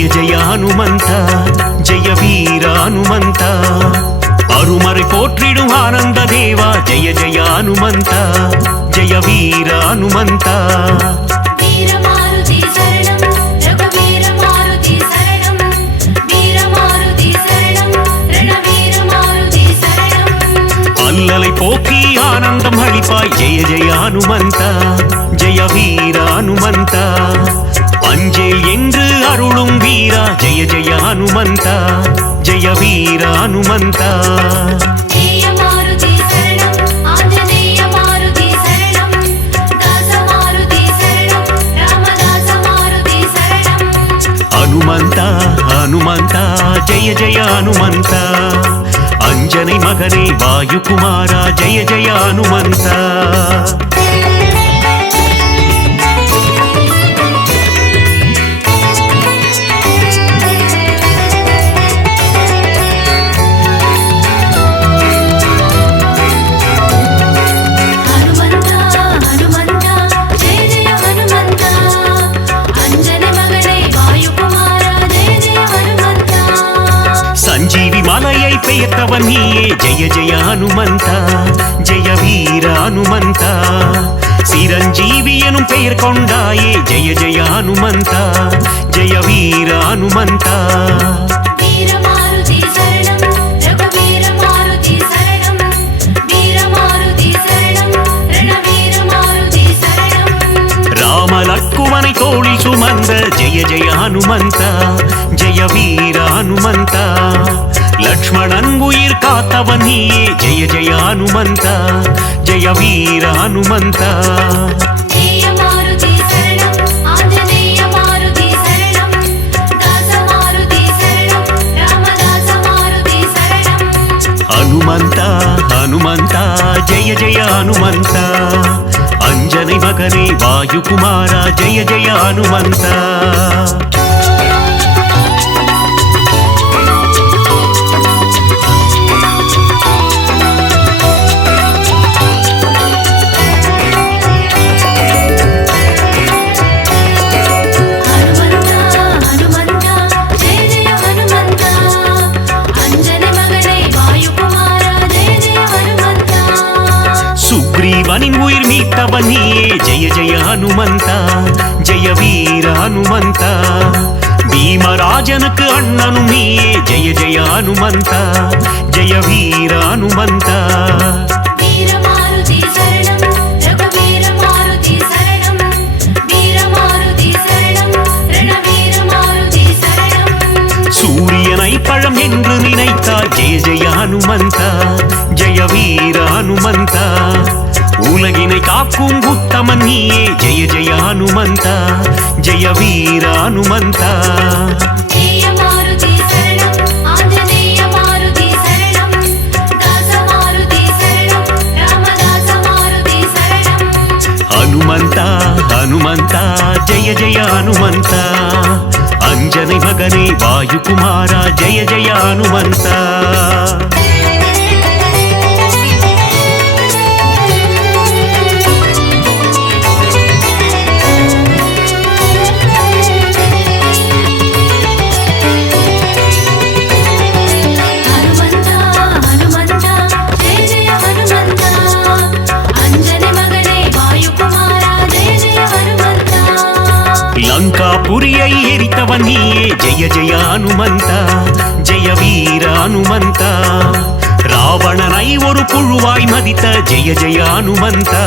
ஜெய ஜெய ஹனுமந்த ஜெய வீர ஹனுமந்த அருமறை போற்றிடும் ஆனந்த தேவா ஜெய ஜெய ஹனுமந்த ஜெய வீர ஹனுமந்த அல்லலை போக்கி ஆனந்தம் அளிப்பாய் ஜெய ஜெய ஹனுமந்த ஜெய வீர ஹனுமந்த அஞ்சேல் என்று அருளும் வீரா ஜெய ஜெய ஹனுமந்த ஜெய வீர ஹனுமந்த ஹனுமந்த ஹனுமந்த ஜெய ஜெய ஹனுமந்த अंजनी मगने वायुकुमारा जय जय हनुमंता संजीवी मालयै पेयतवन नीये जय जय हनुमंता जय वीर हनुमंता चिरंजीवी एनुम पेयर कोंडाये जय जय हनुमंता जय वीर हनुमंता राम लक्ष्मणै तोळिल सुमंद जय जय हनुमंता जय वीर हनुमंता लक्ष्मणन उयिर कात्तवन नीये जय जय हनुमंता जय वीर हनुमंता हनुमंता हनुमंता जय जय हनुमंता अंजनी मगने वायुकुमारा जय जय हनुमंता सुग्रीवनिन उयिर मीट्टवन नीये जय जय हनुमंता जय वीर हनुमंता भीमराजनुक्कु अण्णनुम नीये जय जय हनुमंता जय वीर हनुमंता सूर्यनै पழம் என்று நினைத்தாய் जय जय हनुमंता जय वीर हनुमंता उलगिனை காக்கும் உத்தமன் நீயே जय जय हनुमंता जय वीर हनुमंता हनुमंता हनुमंता जय जय हनुमंता अंजनी मगने वायुकुमारा जय जय हनुमंता लंकापुरियै एरितवन नीये जय जय हनुमंता जय वीर हनुमंता रावणनै ओरु पुळुवाय मदित जय जय हनुमंता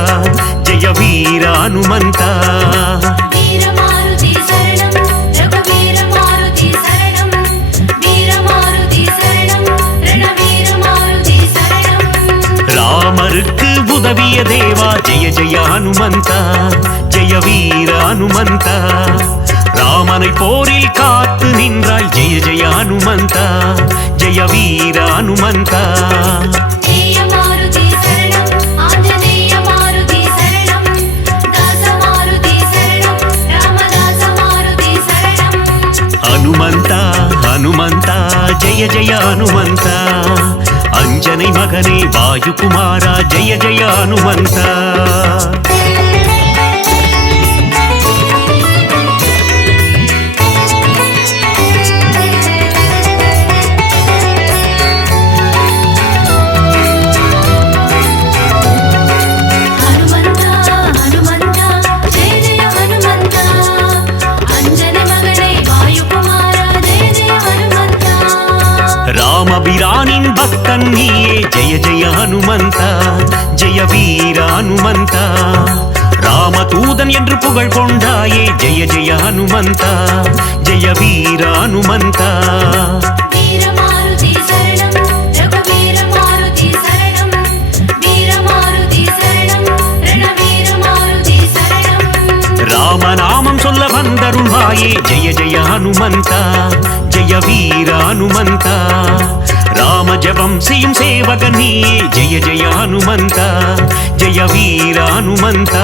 जय वीर हनुमंता ராமருக்கு உதவிய தேவா ஜெய ஜெய ஹனுமந்தா ஜெய வீர ஹனுமந்தா ராமனை போரில் காத்து நின்றாய் ஜெய ஜெய ஹனுமந்தா ஜெய வீர ஹனுமந்தா हनुमंता हनुमंता जय जय हनुमंता अंजनी मगने वायुकुमारा जय जय हनुमंता ராமபிரானின் பக்தன் நீயே ஜெய ஜெய ஹனுமந்தா ஜெய வீர ஹனுமந்தா ராமதூதன் என்று புகழ் கொண்டாயே ஜெய ஜெய ஹனுமந்தா ஜெய வீர ஹனுமந்தா ராமநாமம் சொல்ல வந்தருள்வாயே ஜெய ஜெய ஹனுமந்தா ஜெய வீர ஹனுமந்தா ராம ஜபம் செய்யும் சேவகன் நீயே ஜெய ஜெய ஹனுமந்தா ஜெய வீர ஹனுமந்தா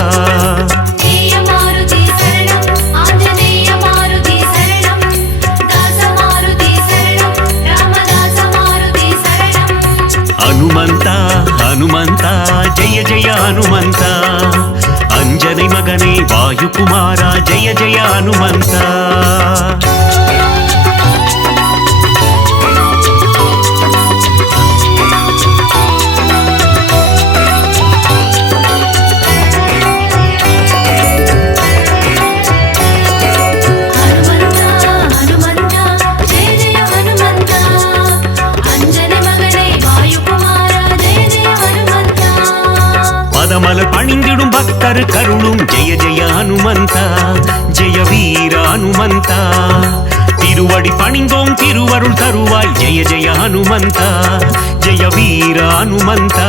ஹனுமந்தா ஹனுமந்தா ஜெய ஜெய ஹனுமந்தா अंजनी मगने वायुकुमारा जय जय हनुमंता மலர் பணிந்திடும் பக்தர் கருளும் ஜெய ஜெய ஹனுமந்தா ஜெய வீர ஹனுமந்தா திருவடி பணிந்தோம் திருவருள் தருவாய் ஜெய ஜெய ஹனுமந்தா ஜெய வீர ஹனுமந்தா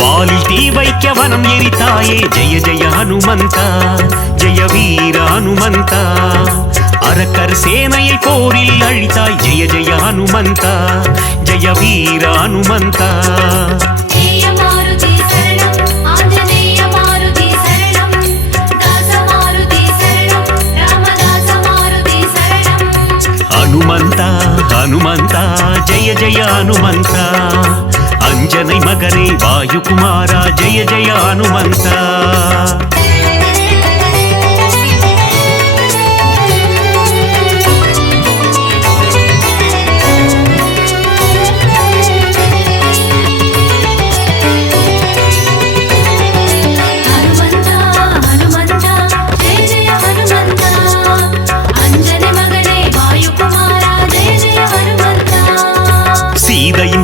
வாலில் தீ வைக்க வனம் எரித்தாயே ஜெய ஜெய ஹனுமந்தா ஜெய வீர ஹனுமந்தா அரக்கர் சேனையை போரில் அழித்தாய் ஜெய ஜெய ஹனுமந்தா ஜெய வீர ஹனுமந்தா ஹனுமந்தா ஹனுமந்தா ஜெய ஜெய ஹனுமந்தா अंजनी मगने वायुकुमारा जय जय हनुमंता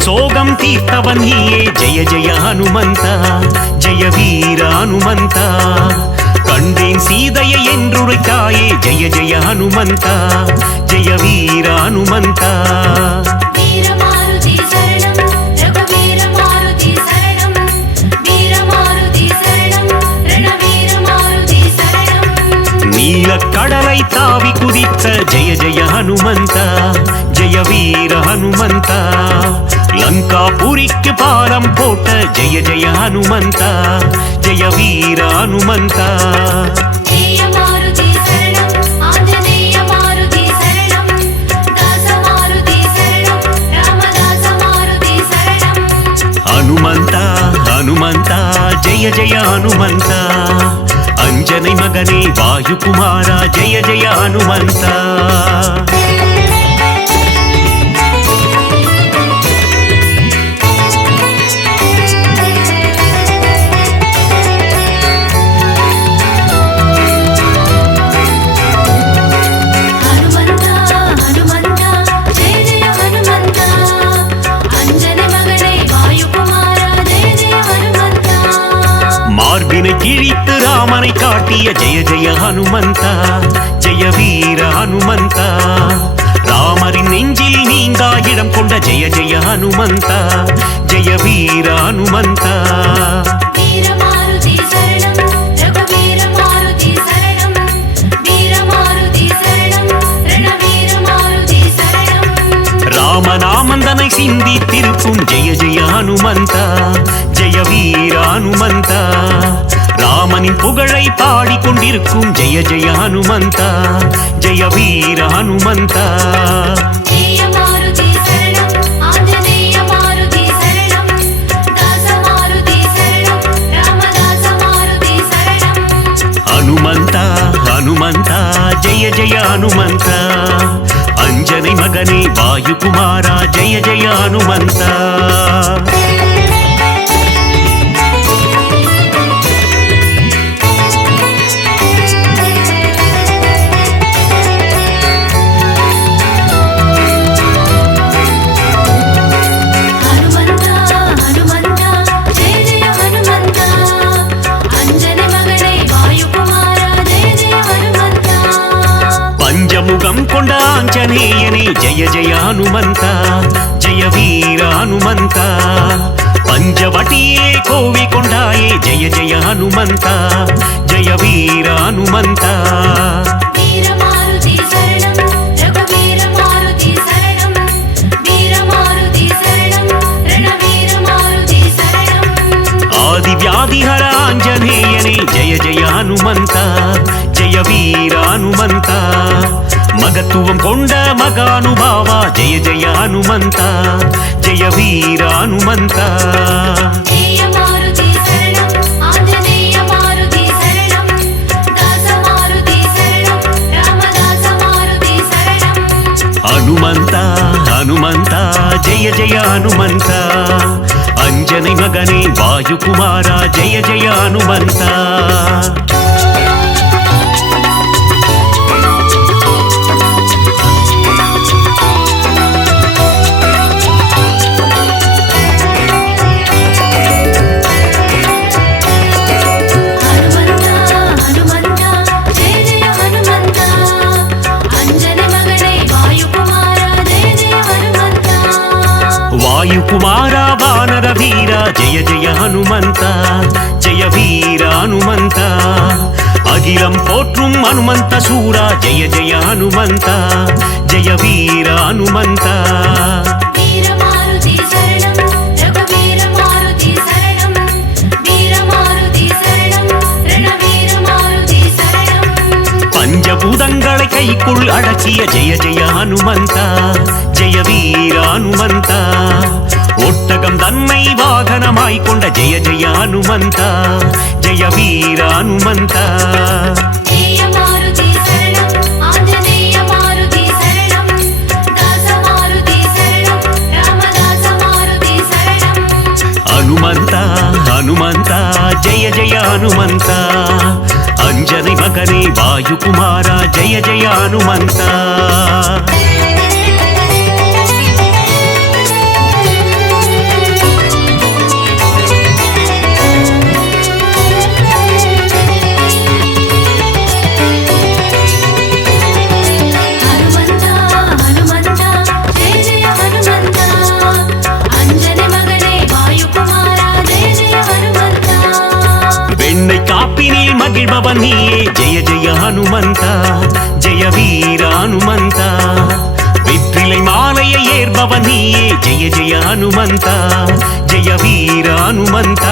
சோகம் தீர்த்தவன் நீயே ஜெய ஜெய ஹனுமந்தா ஜெய வீர ஹனுமந்தா கண்டேன் சீதையை என்றுரைத்தாயே ஜெய ஜெய ஹனுமந்தா ஜெய வீர ஹனுமந்தா நீல கடலை தாவி குதித்த ஜெய ஜெய ஹனுமந்தா ஜெய வீர ஹனுமந்தா லங்காபுரிக்கு பாலம் போட்ட ஜெய ஜெய ஹனுமந்தா ஜெய வீர ஹனுமந்தா ஹனுமந்தா ஹனுமந்தா ஜெய ஜெய ஹனுமந்தா अंजनी मगने वायुकुमारा जय जय हनुमंता கிழித்து ராமனை காட்டிய ஜெய ஜெய ஹனுமந்தா ஜெய வீர ஹனுமந்தா ராமரின் நெஞ்சில் நீங்கா இடம் கொண்ட ஜெய ஜெய ஹனுமந்தா ஜெய வீர ஹனுமந்தா ராமநாமந்தனை சிந்தி திருப்பும் ஜெய ஜெய ஹனுமந்தா ஜெய வீர ஹனுமந்தா ராமனின் புகழை பாடிக்கொண்டிருக்கும் ஜெய ஜெய ஹனுமந்தா ஜெய வீர ஹனுமந்தா ஹனுமந்தா ஹனுமந்தா ஜெய ஜெய ஹனுமந்தா अंजनी मगने वायुकुमारा जय जय हनुमंता ಆಂಜನೇಯನೇ ಜಯ ಜಯ ಹನುಮಂತ ಜಯ ವೀರ ಹನುಮಂತ ಪಂಚವಟಿಯೇ ಕೋವಿಕೊಂಡಾಯೇ ಜಯ ಜಯ ಹನುಮಂತ ಜಯ ವೀರ ಹನುಮಂತ ಆದಿವ್ಯಾಧಿಹರ ಆಂಜನೇಯನೇ ಜಯ ಜಯ ಹನುಮಂತ ಜಯ ವೀರ ಹನುಮಂತ ಮಗತ್ವಂ ಕೊಂಡ ಮಗಾನುಭಾವ ಜಯ ಜಯ ಹನುಮಂತ ಜಯ ವೀರ ಹನುಮಂತ ಹನುಮಂತ ಹನುಮಂತ ಜಯ ಜಯ ಹನುಮಂತ ಅಂಜனை ಮಗನೇ ವಾಯುಕುಮಾರ ಜಯ ಜಯ ಹನುಮಂತ ವಾಯುಕುಮಾರ ವಾನರ ವೀರ ಜಯ ಜಯ ಹನುಮಂತ ಜಯ ವೀರ ಹನುಮಂತ ಅಖಿಲಂ ಪೋற்றும் ಹನುಮಂತ ಸೂರ ಜಯ ಜಯ ಹನುಮಂತ ಜಯ ವೀರ ಹನುಮಂತ பஞ்சபூதங்களை கைக்குள் அடக்கிய ஜெய ஜெய ஹனுமந்த ஜெய வீர ஹனுமந்த ஒட்டகம் தன்னை வாகனமாய் கொண்ட ஜெய ஜெய ஹனுமந்த ஜெய வீர ஹனுமந்த ಹನುಮಂತ ಹನುಮಂತ ಜಯ ಜಯ ಹನುಮಂತ ಅಂಜனை ಮಗನೇ ವಾಯುಕುಮಾರ ಜಯ ಜಯ ಹನುಮಂತ மகிழ்பவன் நீயே ஜெய ஜெய ஹனுமந்த ஜெய வீர ஹனுமந்த வெற்றிலை மாலையை ஏற்பவன் நீயே ஜெய ஜெய ஹனுமந்த ஜெய வீர ஹனுமந்த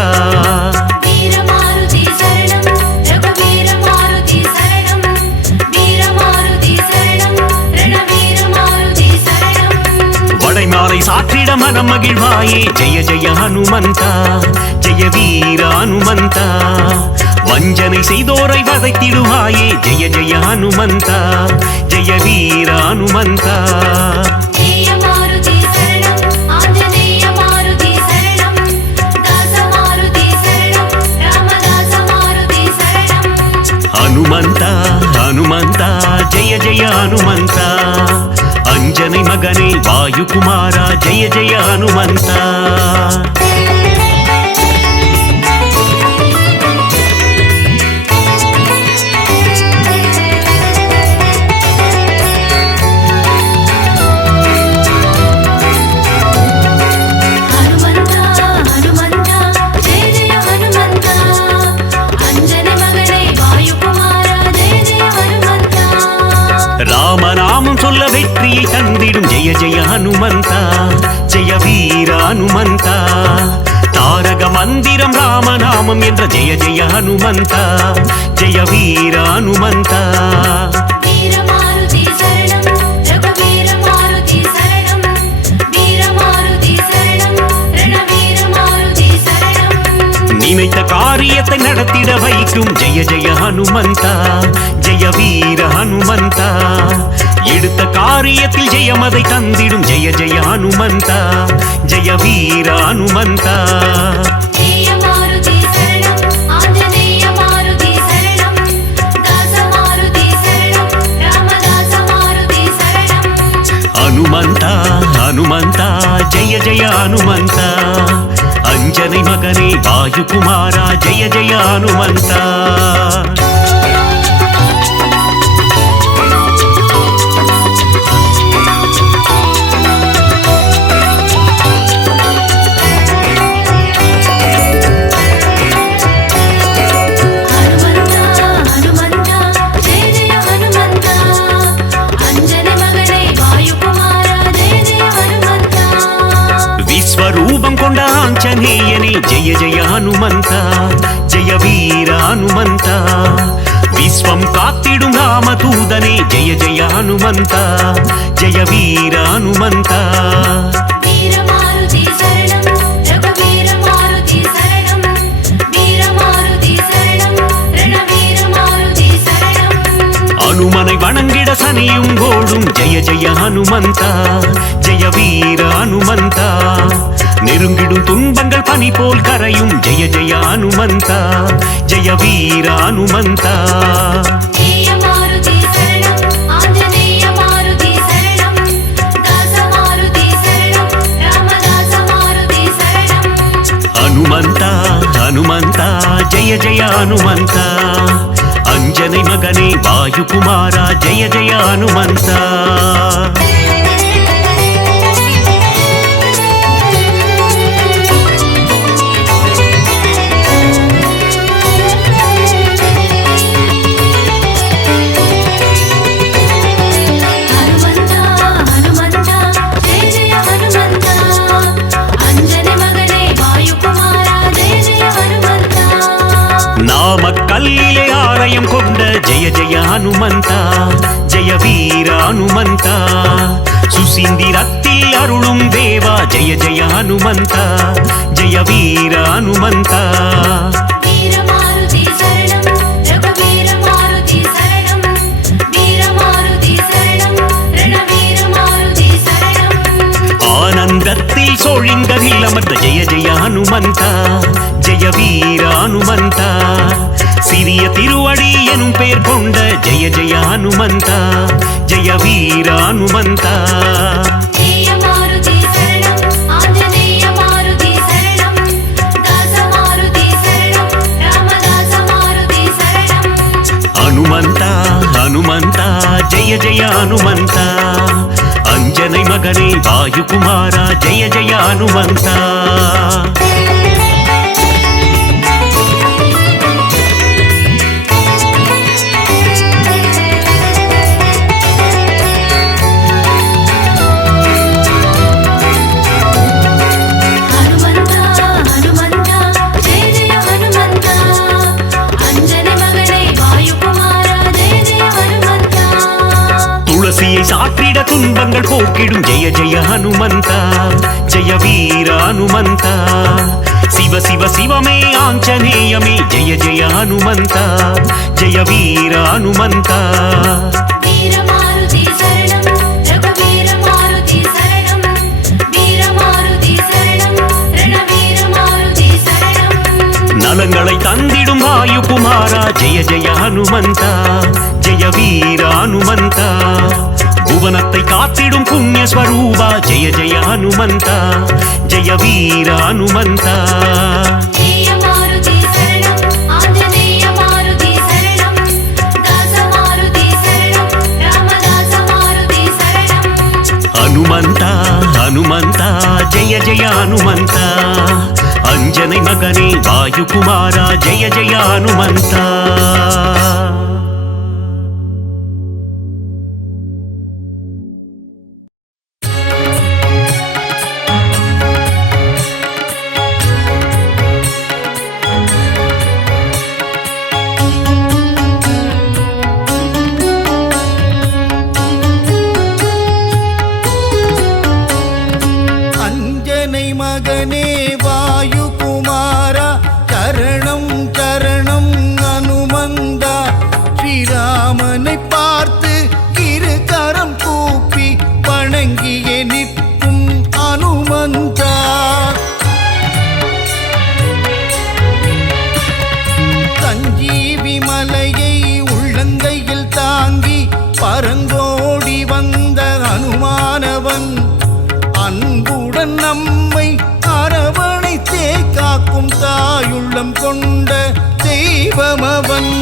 வடைமாலை சாற்றிட மனம் மகிழ்வாயே ஜெய ஜெய ஹனுமந்த ஜெய வீர ஹனுமந்த வஞ்சனை செய்தோரை வதைத்திடுவாயே ஜெய ஜெய ஹனுமந்த ஜெய வீர ஹனுமந்த ಹನುಮಂತ ಹನುಮಂತ ಜಯ ಜಯ ಹನುಮಂತ ಅಂಜனை ಮಗನೇ ವಾಯುಕುಮಾರ ಜಯ ಜಯ ಹನುಮಂತ ராமநாமம் சொல்ல வெற்றியை தந்திடும் ஜெய ஜெய ஹனுமந்த ஜெய வீர ஹனுமந்த தாரக மந்திரம் ராமநாமம் என்ற ஜெய ஜெய ஹனுமந்த ஜெய வீர ஹனுமந்த நினைத்த காரியத்தை நடத்திட வைக்கும் ஜெய ஜெய ஹனுமந்த ஜெய வீர ஹனுமந்த எடுத்த காரியத்தில் ஜெயமதை தந்திடும் ஜெய ஜெய ஹனுமந்த ஜெய வீர ஹனுமந்த ಹನುಮಂತ ಹನುಮಂತ ಜಯ ಜಯ ಹನುಮಂತ ಅಂಜனை ಮಗನೇ ವಾಯುಕುಮಾರ ಜಯ ಜಯ ಹನುಮಂತ ಆಂಜನೇಯನೇ ಜಯ ಜಯ ಹನುಮಂತ ಜಯ ವೀರ ಹನುಮಂತ ವಿಶ್ವಂ ಕಾತ್ತಿಡುಂ ರಾಮದೂತನೇ ಜಯ ಜಯ ಹನುಮಂತ ಜಯ ವೀರ ಹನುಮಂತ ஹனுமனை வணங்கிட சனியும் கோடும் ஜெய ஜெய ஹனுமந்தா ஜெய வீர ஹனுமந்தா நெருங்கிடும் துன்பங்கள் பனி போல் கரையும் ஜெய ஜெய ஹனுமந்தா ஜெய வீர ஹனுமந்தா ஹனுமந்தா ஹனுமந்தா ஜெய ஜெய ஹனுமந்தா अंजनी मगने वायुकुमारा जय जय हनुमंता கல்லிலே ஆலயம் கொண்ட ஜெய ஜெய ஹனுமந்தா ஜெய வீர ஹனுமந்தா சுசீந்திரத்தில் அருளும் தேவா ஜெய ஜெய ஹனுமந்தா ஜெய வீர ஹனுமந்தா ஆனந்தத்தில் சோழிங்கரில் அமர்ந்த ஜெய ஜெய ஹனுமந்தா ஜெய வீர ஹனுமந்தா சிறிய திருவடி எனும் பெயர் கொண்ட ஜெய ஜெய ஹனுமந்தா ஜெய வீர ஹனுமந்தா ஹனுமந்தா ஹனுமந்தா ஜெய ஜெய ஹனுமந்தா अंजनी मगने वायुकुमारा जय जय हनुमंता சாற்றிட துன்பங்கள் போக்கிடும் ஜெய ஜெய ஹனுமந்தா ஜெய வீர ஹனுமந்தா சிவ சிவ சிவமே ஆஞ்சநேயமே ஜெய ஜெய ஹனுமந்தா ஜெய வீர ஹனுமந்தா நலங்களை தந்திடும் வாயுகுமாரா ஜெய ஜெய ஹனுமந்தா ஜெய வீர ஹனுமந்தா புவனத்தை காத்திடும் புண்ணிய ஸ்வரூபா ஜெய ஜெய ஹனுமந்தா ஜெய வீர ஹனுமந்தா ஹனுமந்தா ஹனுமந்தா ஜெய ஜெய ஹனுமந்தா अंजनी मगने वायुकुमारा जय जय हनुमंता நம்மை அரவணைத்தே காக்கும் தாயுள்ளம் கொண்ட தெய்வமவன்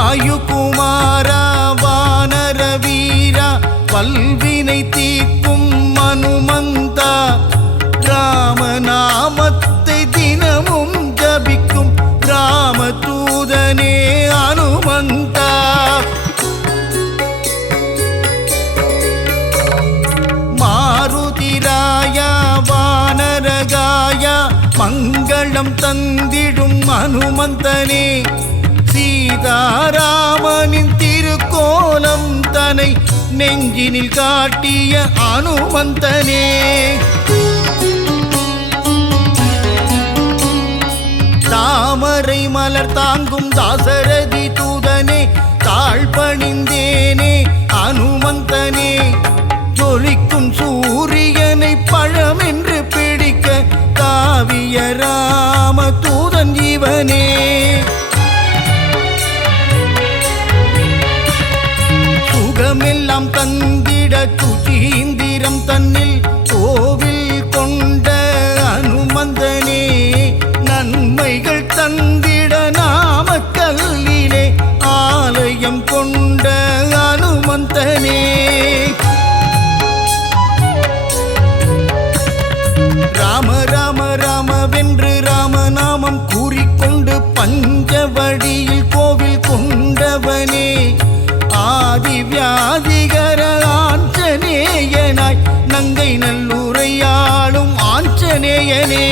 வாயுகுமாரா வானர வீரா பல்வினை தீர்க்கும் ஹனுமந்தா ராமநாமத்தை தினமும் ஜபிக்கும் ராமதூதனே ஹனுமந்தா தந்திடும் அனுமந்தனே, சீதாராமனின் திருக்கோலம் தனை நெஞ்சினில் காட்டிய அனுமந்தனே, தாமரை மலர் தாங்கும் தாசரதி தூதனே, தாழ்பணிந்தேனே அனுமந்தனே, ஜொலிக்கும் சூரியனை பழமென்று பிடிக்க தாவிய ராம தூதன் ஜீவனே, சுகமெல்லாம் தந்திட சுச்சீந்திரம் தன்னில் கோவில் கொண்ட அனுமந்தனே, நன்மைகள் தந்திட நாமக்கல்லிலே ஆலயம் கொண்ட அனுமந்தனே, ராம ராம ராமவென்று ராமநாமம் கூறிக்கொண்டு பஞ்சவடியில் கோவில் கொண்டவனே, ஆதி வியாதிகர ஆஞ்சநேயனாய் நங்கை நல்லூரையாளும் ஆஞ்சநேயனே,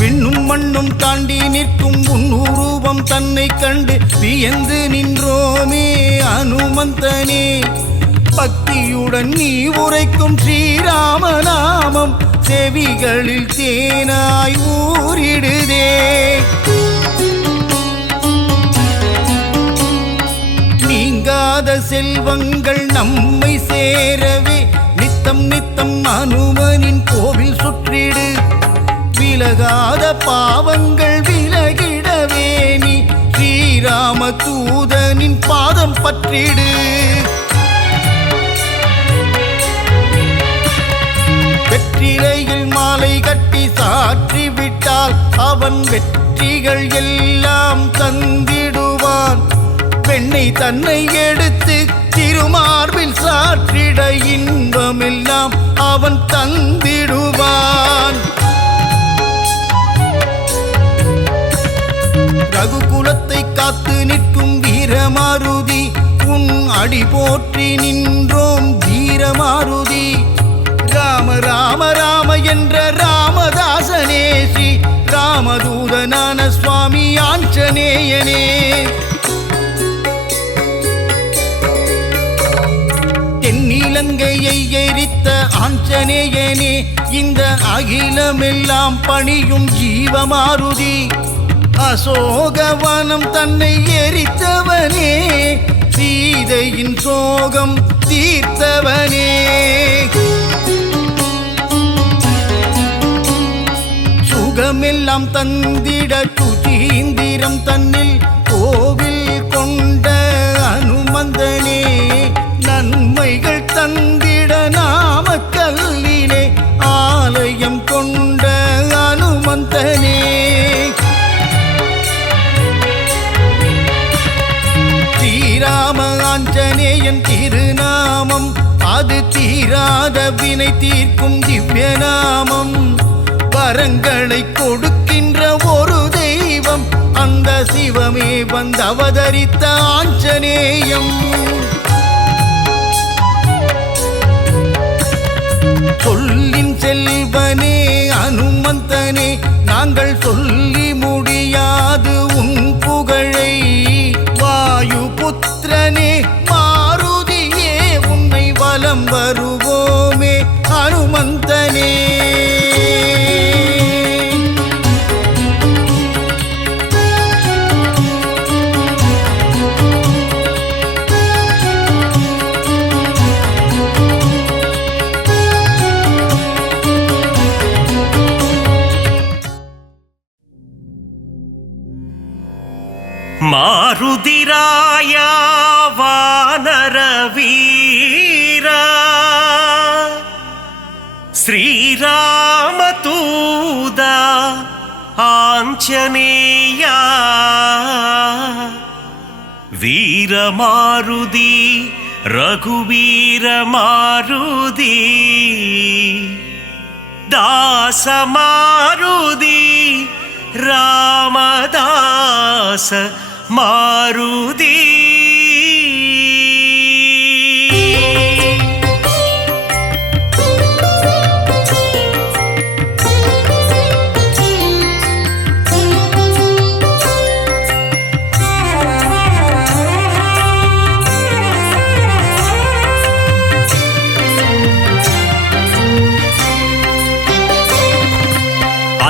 விண்ணும் மண்ணும் தாண்டி நிற்கும் உன்னுருவம் தன்னை கண்டு வியந்து நின்றோமே அனுமந்தனே, பக்தியுடன் நீ உரைக்கும் ஸ்ரீராமநாமம் செவிகளில் தேனாய் ஊறிடுதே, நீங்காத செல்வங்கள் நம்மை சேரவே நித்தம் நித்தம் அனுமனின் கோவில் சுற்றிடு, விலகாத பாவங்கள் விலகிடவே நீ ஸ்ரீராம தூதனின் பாதம் பற்றிடு, வெற்றிலையில் மாலை கட்டி சாற்றி விட்டால் அவன் வெற்றிகள் எல்லாம் தந்திடுவான், பெண்ணை தன்னை எடுத்து திருமார்பில் சாற்றிட இன்பமெல்லாம் அவன் தந்திடுவான், ரகுகுலத்தை காத்து நிற்கும் வீரமாருதி, உன் அடி போற்றி நின்றோம் வீரமாருதி, ராம ராம ராம என்ற ராமதாசனே, ஸ்ரீ ராமதூதனான சுவாமி ஆஞ்சநேயனே, தென்னிலங்கையை எரித்த ஆஞ்சநேயனே, இந்த அகிலமெல்லாம் பணியும் ஜீவமாருதி, அசோகவனம் தன்னை எரித்தவனே, சீதையின் சோகம் தீர்த்தவனே, சுகமெல்லாம் தந்திட சுச்சீந்திரம் தன்னில் கோவில் கொண்ட அனுமந்தனே, நன்மைகள் தந்திட நாமக்கல்லிலே ஆலயம் கொண்ட அனுமந்தனே, ஸ்ரீராம ஆஞ்சநேயன் திருநாமம் அது தீராத வினை தீர்க்கும் திவ்ய நாமம், வரங்களை கொடுக்கின்ற ஒரு தெய்வம் அந்த சிவமே வந்து அவதரித்த ஆஞ்சநேயம், சொல்லின் செல்வனே அனுமந்தனே, நாங்கள் சொல்லி முடியாது உன் புகழை, வாயு புத்திரனே மாருதியே உன்னை வலம் வருவோமே அனுமந்தனே, மாருதிராயா வானர வீரா, ஸ்ரீராம தூதா ஆஞ்சநேயா, வீரமாருதி ரகுவீர மாருதி, தாசமாருதி ராமதாச மாருதி,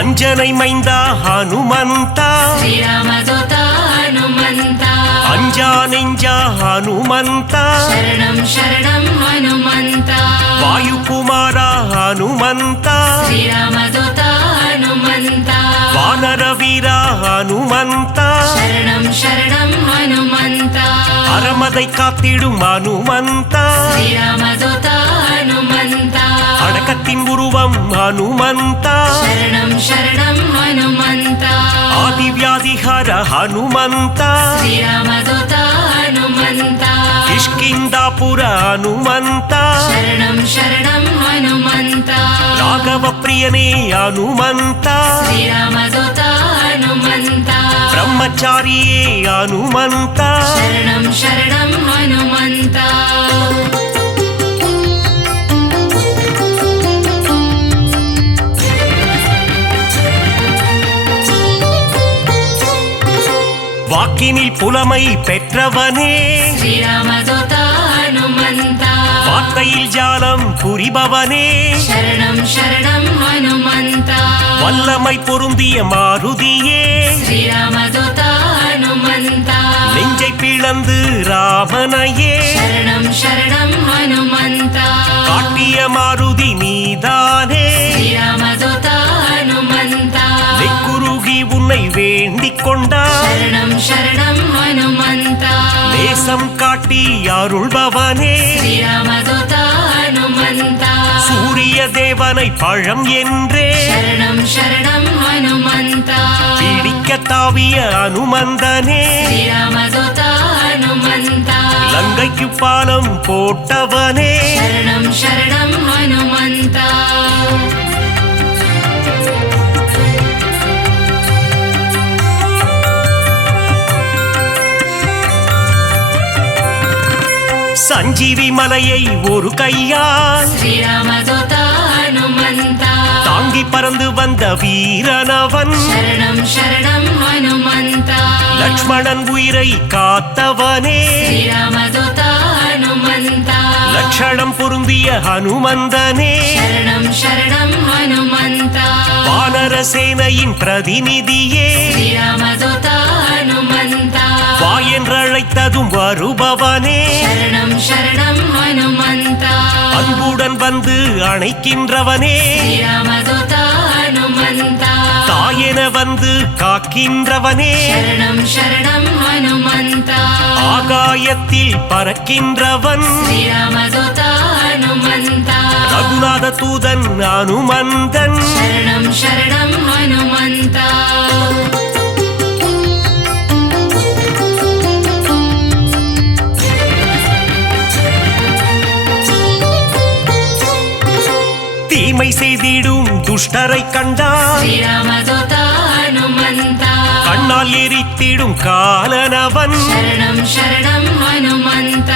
ಅಂಜನೈ ಮೈಂದ ಹನುಮಂತ ಶ್ರೀರಾಮದೂತ ಹನುಮಂತ ಅಂಜಾ ನೆಂಜ ಹನುಮಂತ ಶರಣಂ ಶರಣಂ ಹನುಮಂತ ವಾಯುಕುಮಾರ ಹನುಮಂತ ಶ್ರೀರಾಮದೂತ ಹನುಮಂತ ವಾನರ ವೀರ ಹನುಮಂತ ಶರಣಂ ಶರಣಂ ಹನುಮಂತ ಅರಮதை காத்திடும் ಹನುಮಂತ ಶ್ರೀರಾಮದೂತ ಹನುಮಂತ அடக்கத்தின் உருவம் ಹನುಮಂತ ಶರಣಂ ಶರಣಂ ಹನುಮಂತ ಆದಿವ್ಯಾಧಿಹರ ಹನುಮಂತ ಶ್ರೀರಾಮದೂತ ಹನುಮಂತ ಕಿಷ್ಕಿಂದಾಪುರ ಹನುಮಂತ ಶರಣಂ ಶರಣಂ ಹನುಮಂತ ರಾಘವ ಪ್ರಿಯನೇ ಹನುಮಂತ ಶ್ರೀರಾಮದೂತ ಹನುಮಂತ ಬ್ರಹ್ಮಚಾರಿಯೇ ಹನುಮಂತ ಶರಣಂ ಶರಣಂ ಹನುಮಂತ வாக்கினில் புலமை பெற்றவனே ಶ್ರೀರಾಮದೂತ ಹನುಮಂತ வார்த்தையில் ஜாலம் புரிபவனே ಶರಣಂ ಶರಣಂ ಹನುಮಂತ வல்லமை பொருந்திய மாருதியே ಶ್ರೀರಾಮದೂತ ಹನುಮಂತ நெஞ்சை பிளந்து ராமனையே ಶರಣಂ ಶರಣಂ ಹನುಮಂತ காட்டிய மாருதி நீதானே ಶ್ರೀರಾಮದೂತ ಹನುಮಂತ நெக்குருகி உன்னை வேண்டிக் கொண்டார் ಶರಣಂ ಶರಣಂ ಹನುಮಂತ நேசம் காட்டி அருள்பவனே ಶ್ರೀರಾಮದೂತ ಹನುಮಂತ சூரிய தேவனை பழம் என்றே ಶರಣಂ ಶರಣಂ ಹನುಮಂತ பிடிக்க தாவிய அனுமந்தனே ಶ್ರೀರಾಮದೂತ ಹನುಮಂತ லங்கைக்கு பாலம் போட்டவனே ಶರಣಂ ಶರಣಂ ಹನುಮಂತ சஞ்சீவி மலையை ஒரு கையால் ಶ್ರೀರಾಮದೂತ ಹನುಮಂತ தாங்கி பறந்து வந்த வீரனவன் ಶರಣಂ ಶರಣಂ ಹನುಮಂತ லக்ஷ்மணன் உயிரை காத்தவனே ಶ್ರೀರಾಮದೂತ ಹನುಮಂತ லட்சணம் பொருந்திய ஹனுமந்தனே ಶರಣಂ ಶರಣಂ ಹನುಮಂತ வானர சேனையின் பிரதிநிதியே ಶ್ರೀರಾಮದೂತ ಹನುಮಂತ வா என்றழைத்ததும் வருபவனே ಶರಣಂ ಶರಣಂ ಹನುಮಂತ அன்புடன் வந்து அணைக்கின்றவனே ಶ್ರೀರಾಮದೂತ ಹನುಮಂತ தாயென வந்து காக்கின்றவனே ಶರಣಂ ಶರಣಂ ಹನುಮಂತ ஆகாயத்தில் பறக்கின்றவன் ಶ್ರೀರಾಮದೂತ ಹನುಮಂತ ரகுநாத தூதன் அனுமந்தன் ಶರಣಂ ಶರಣಂ ಹನುಮಂತ தீமை செய்திடும் துஷ்டரை கண்டால் ಶ್ರೀರಾಮದೂತ ಹನುಮಂತ கண்ணால் எரித்திடும் காலனவன் ಶರಣಂ ಶರಣಂ ಹನುಮಂತ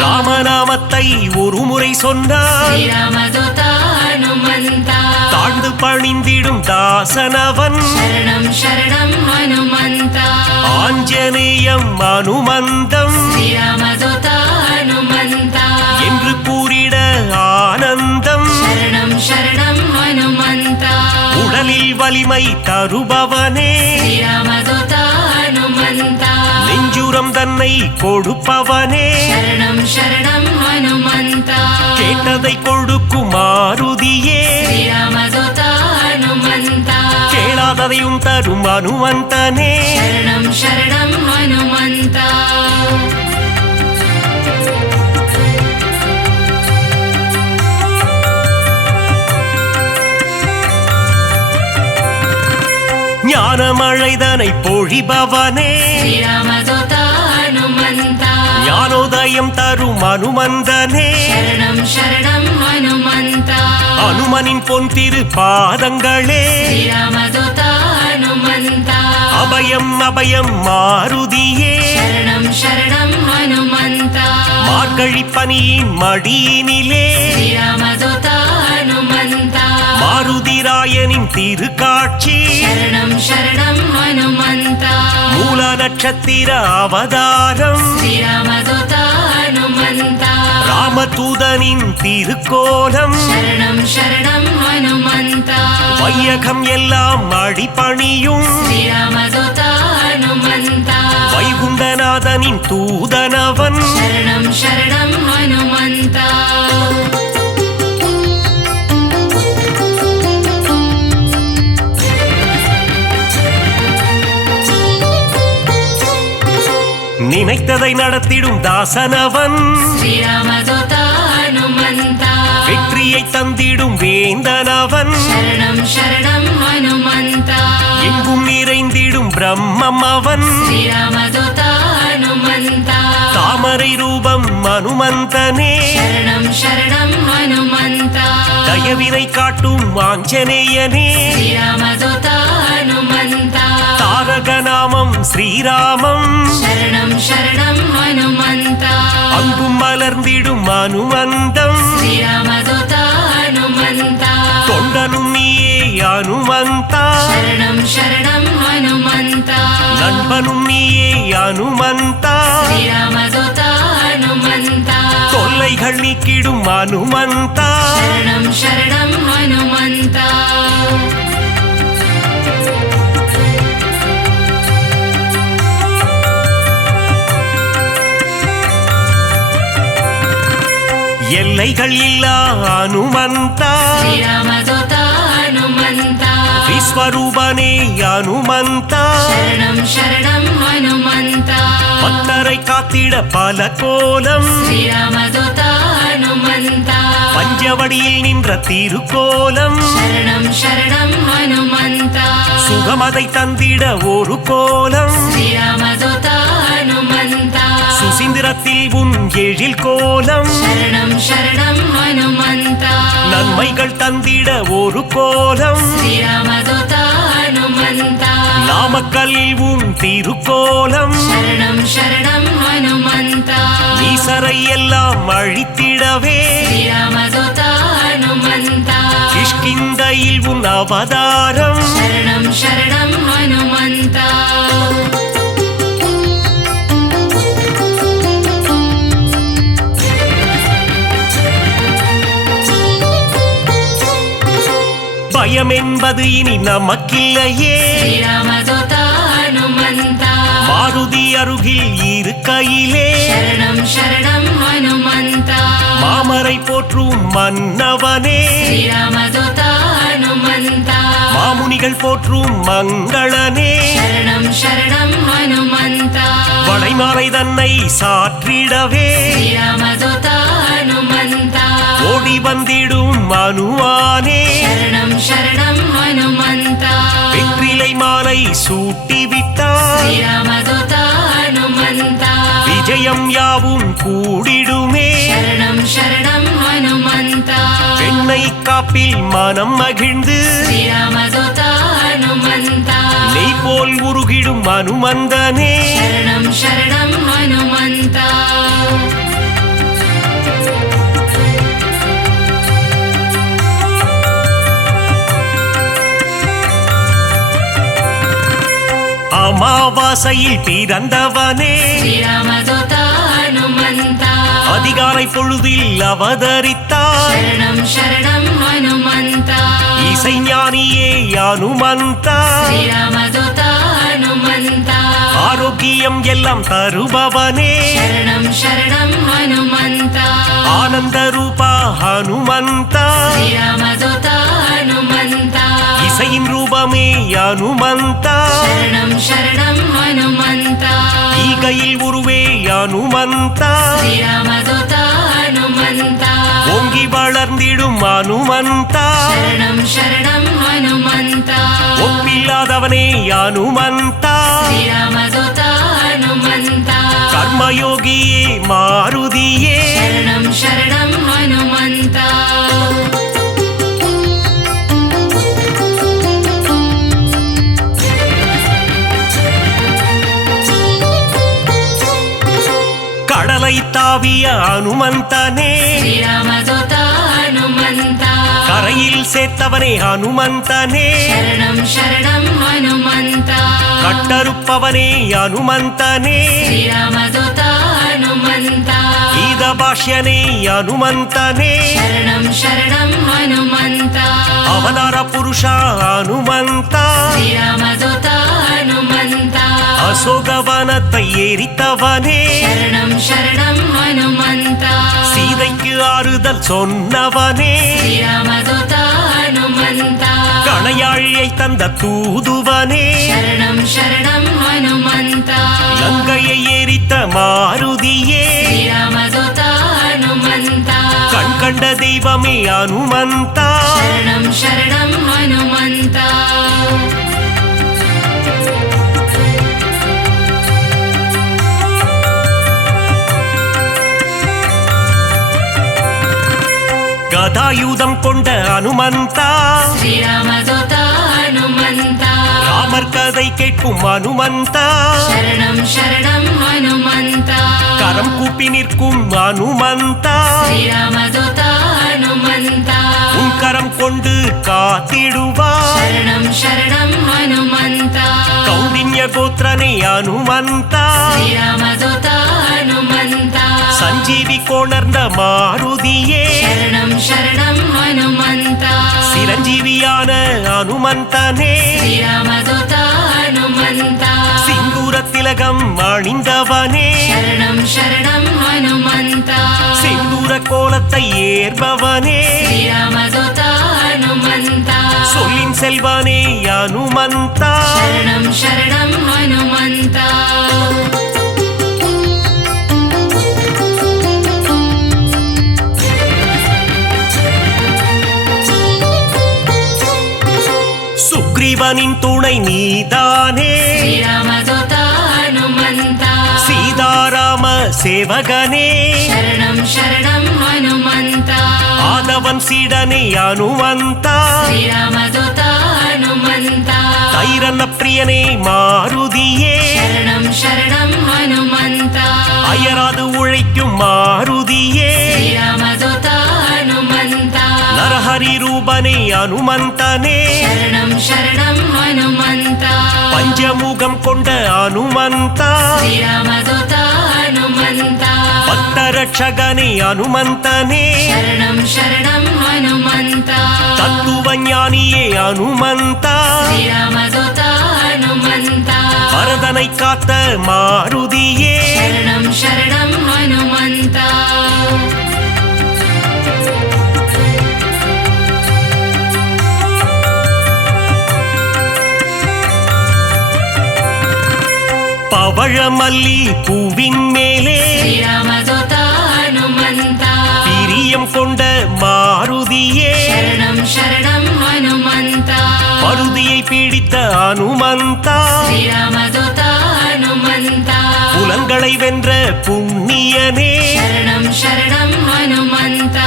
ராமநாமத்தை ஒரு முறை சொன்னால் ಶ್ರೀರಾಮದೂತ ಹನುಮಂತ தாழ்ந்து பணிந்திடும் தாசனவன் ಶರಣಂ ಶರಣಂ ಹನುಮಂತ ஆஞ்சநேயம் அனுமந்தம் ಶ್ರೀರಾಮದೂತ ಹನುಮಂತ என்று கூறிட ஆனந்தம் ಶರಣಂ ಶರಣಂ ಹನುಮಂತ உடலில் வலிமை தருபவனே ಶ್ರೀರಾಮದೂತ ಹನುಮಂತ நெஞ்சுரம் தன்னை கொடுப்பவனே ಶರಣಂ ಶರಣಂ ಹನುಮಂತ கேட்டதை கொடுக்கும் மாருதியே ಶ್ರೀರಾಮದೂತ ಹನುಮಂತ கேளாததையும் தரும் அனுமந்தனே ಶರಣಂ ಶರಣಂ ಹನುಮಂತ ஞானமழைதனை பொழிபவனே ಶ್ರೀರಾಮದೂತ ಹನುಮಂತ ஞானோதயம் தரும் அனுமந்தனே ಶರಣಂ ಶರಣಂ ಹನುಮಂತ அனுமனின் பொன் திரு பாதங்களே ಶ್ರೀರಾಮದೂತ ಹನುಮಂತ அபயம் அபயம் மாருதியே ಶರಣಂ ಶರಣಂ ಹನುಮಂತ மார்கழி பனியின் மடியினிலே ಶ್ರೀರಾಮದೂತ ಹನುಮಂತ மாருதிராயனின் திருக்காட்சி ಶರಣಂ ಶರಣಂ ಹನುಮಂತ மூல நட்சத்திர அவதாரம் ಶ್ರೀರಾಮದೂತ ಹನುಮಂತ ராம ராமதூதனின் திருக்கோலம் शरणं शरणं हनुमन्ता வையகம் எல்லாம் அடிபணியும் श्रीरामदूता हनुमन्ता வைகுண்டநாதனின் தூதனவன் शरणं शरणं हनुमन्ता நினைத்ததை நடத்திடும் தாசனவன் श्रीरामदूता हनुमन्ता வெற்றியை தந்திடும் வேந்தனவன் शरणं शरणं हनुमन्ता எங்கும் நிறைந்திடும் பிரம்மம் அவன் श्रीरामदूता हनुमन्ता தாமரை ரூபம் அனுமந்தனே शरणं शरणं हनुमन्ता தயவினை காட்டும் ஆஞ்சநேயனே श्रीरामदूता हनुमन्ता தாரக நாமம் ஸ்ரீராமம் शरणं शरणं हनुमन्ता அங்கும் மலர்ந்திடும் அனுமந்தம் श्रीरामदूता हनुमन्ता தொண்டனும் நீயே அனுமந்தா शरणं शरणं हनुमन्ता நண்பனும் நீயே அனுமந்தா श्रीरामदूता हनुमन्ता தொல்லைகள் நீக்கிடும் அனுமந்தா शरणं शरणं हनुमन्ता எல்லைகள் இல்லா அனுமந்தா श्रीरामदूता हनुमन्ता விஸ்வரூபனே அனுமந்தா शरणं शरणं हनुमन्ता பக்தரை காத்திட பல கோலம் श्रीरामदूता हनुमन्ता பஞ்சவடியில் நின்ற திருக்கோலம் शरणं शरणं हनुमन्ता சுகமதை தந்திட ஒரு கோலம் श्रीरामदूता हनुमन्ता சுசீந்திரத்தில் உன் எழில் கோலம் शरणं शरणं हनुमन्ता நன்மைகள் தந்திட ஒரு கோலம் श्रीरामदूता हनुमन्ता நாமக்கல்லில் உன் திருக்கோலம் शरणं शरणं हनुमन्ता ஈசரை எல்லாம் அழித்திடவே श्रीरामदूता हनुमन्ता கிஷ்கிந்தையில் உன் அவதாரம் शरणं शरणं हनुमन्ता பயம் என்பது இனி நமக்கில்லையே श्रीरामदूता हनुमन्ता மாருதி அருகில் இருக்கையிலே शरणं शरणं हनुमन्ता மாமரை போற்றும் மன்னவனே श्रीरामदूता हनुमन्ता மாமுனிகள் போற்றும் மங்களனே शरणं शरणं हनुमन्ता வளைமாலை தன்னை சாற்றிடவே श्रीरामदूता हनुमन्ता ஓடி வந்திடும் அனுவானே शरणं शरणं हनुमन्ता வெற்றிலை மாலை சூட்டிவிட்டார் श्रीरामदूता हनुमन्ता விஜயம் யாவும் கூடிடுமே शरणं शरणं हनुमन्ता பெண்ணை காப்பில் மனம் மகிழ்ந்து श्रीरामदूता हनुमन्ता நெய் போல் உருகிடும் அனுமந்தனே शरणं शरणं हनुमन्ता அமாவாசையில் பிறந்தவனே श्रीरामदूता हनुमन्ता அதிகாலை பொழுதில் அவதரித்தார் शरणं शरणं हनुमन्ता இசைஞானியே அனுமந்தா श्रीरामदूता हनुमन्ता ஆரோக்கியம் எல்லாம் தருபவனே शरणं शरणं हनुमन्ता ஆனந்த ரூபா ஹனுமந்தா श्रीरामदूता हनुमन्ता இசையின் ரூபமே அனுமந்தா शरणं शरणं हनुमन्ता ஈகையில் உருவே அனுமந்தா श्रीरामदूता हनुमन्ता ஓங்கி வளர்ந்திடும் அனுமந்தா शरणं शरणं हनुमन्ता ஒப்பில்லாதவனே அனுமந்தா श्रीरामदूता हनुमन्ता கர்மயோகியே மாருதியே शरणं शरणं हनुमन्ता கடலை தாவிய அனுமந்தனே श्रीरामदूता हनुमन्ता கரையில் சேர்த்தவனே அனுமந்தனே शरणं शरणं हनुमन्ता கட்டறுப்பவனே அனுமந்தனே श्रीरामदूता हनुमन्ता ಆಯುಧ ಭಾಷ್ಯನೇ ಹನುಮಂತನೇ ಶರಣಂ ಶರಣಂ ಹನುಮಂತ ಅವತಾರ ಪುರುಷ ಹನುಮಂತ ಶ್ರೀರಾಮದೂತ ಹನುಮಂತ அசோகவனத்தை எரித்தவனே ಶರಣಂ ಶರಣಂ ಹನುಮಂತ சீதைக்கு ஆறுதல் சொன்னவனே ಶ್ರೀರಾಮದೂತ ಹನುಮಂತ கணையாழியை தந்த தூதுவனே ಶರಣಂ ಶರಣಂ ಹನುಮಂತ லங்கையை எரித்த மாருதியே ಶ್ರೀರಾಮದೂತ ಹನುಮಂತ கண் கண்ட தெய்வமே ஹனுமந்தா ಶರಣಂ ಶರಣಂ ಹನುಮಂತ கதாயுதம் கொண்ட ஹனுமந்தா ಶ್ರೀರಾಮದೂತ ಹನುಮಂತ ராமர் கதை கேட்கும் ஹனுமந்தா ಶರಣಂ ಶರಣಂ ಹನುಮಂತ கரம் கூப்பி நிற்கும் ஹனுமந்தா ಶ್ರೀರಾಮದೂತ ಹನುಮಂತ உன் கரம் கொண்டு காத்திடுவார் ಶರಣಂ ಶರಣಂ ಹನುಮಂತ கௌண்டின்ய கோத்திரனே ஹனுமந்தா ಶ್ರೀರಾಮದೂತ ಹನುಮಂತ சஞ்சீவி கோணர்ந்த மாருதியே ಶರಣಂ ಶರಣಂ ಹನುಮಂತ சிரஞ்சீவியான ஹனுமந்தனே ಶ್ರೀರಾಮದೂತ ಹನುಮಂತ சிந்தூர திலகம் அணிந்தவனே ಶರಣಂ ಶರಣಂ ಹನುಮಂತ செந்தூர கோலத்தை ஏற்பவனே ಶ್ರೀರಾಮದೂತ ಹನುಮಂತ சொல்லின் செல்வனே ஹனுமந்தா ಶರಣಂ ಶರಣಂ ಹನುಮಂತ சுக்ரீவனின் துணை நீதானே ಶ್ರೀರಾಮದೂತ ಹನುಮಂತ சீதாராம சேவகனே ಶರಣಂ ಶರಣಂ ಹನುಮಂತ ஆதவன் சீடனே ஹனுமந்தா ಶ್ರೀರಾಮದೂತ ಹನುಮಂತ தைரன பிரியனே மாருதியே ಶರಣಂ ಶರಣಂ ಹನುಮಂತ அயராது உழைக்கும் மாருதியே ಶ್ರೀರಾಮದೂತ ಹನುಮಂತ நரஹரி ரூபனே ஹனுமந்தனே ಶರಣಂ ಶರಣಂ ಹನುಮಂತ பஞ்சமுகம் கொண்ட ஹனுமந்தா ಶ್ರೀರಾಮದೂತ ಹನುಮಂತ பக்தரட்சகனே ஹனுமந்தனே ಶರಣಂ ಶರಣಂ ಹನುಮಂತ தத்துவஞானியே ஹனுமந்தா ಶ್ರೀರಾಮದೂತ ಹನುಮಂತ பரதனை காத்த மாருதியே ಶರಣಂ ಶರಣಂ ಹನುಮಂತ பவழமல்லி பூவின் மேலே ಶ್ರೀರಾಮದೂತ ಹನುಮಂತ பிரியம் கொண்ட மாருதியே ಶರಣಂ ಶರಣಂ ಹನುಮಂತ மருதியை பீடித்த ஹனுமந்தா ಶ್ರೀರಾಮದೂತ ಹನುಮಂತ புலன்களை வென்ற புண்ணியனே ಶರಣಂ ಶರಣಂ ಹನುಮಂತ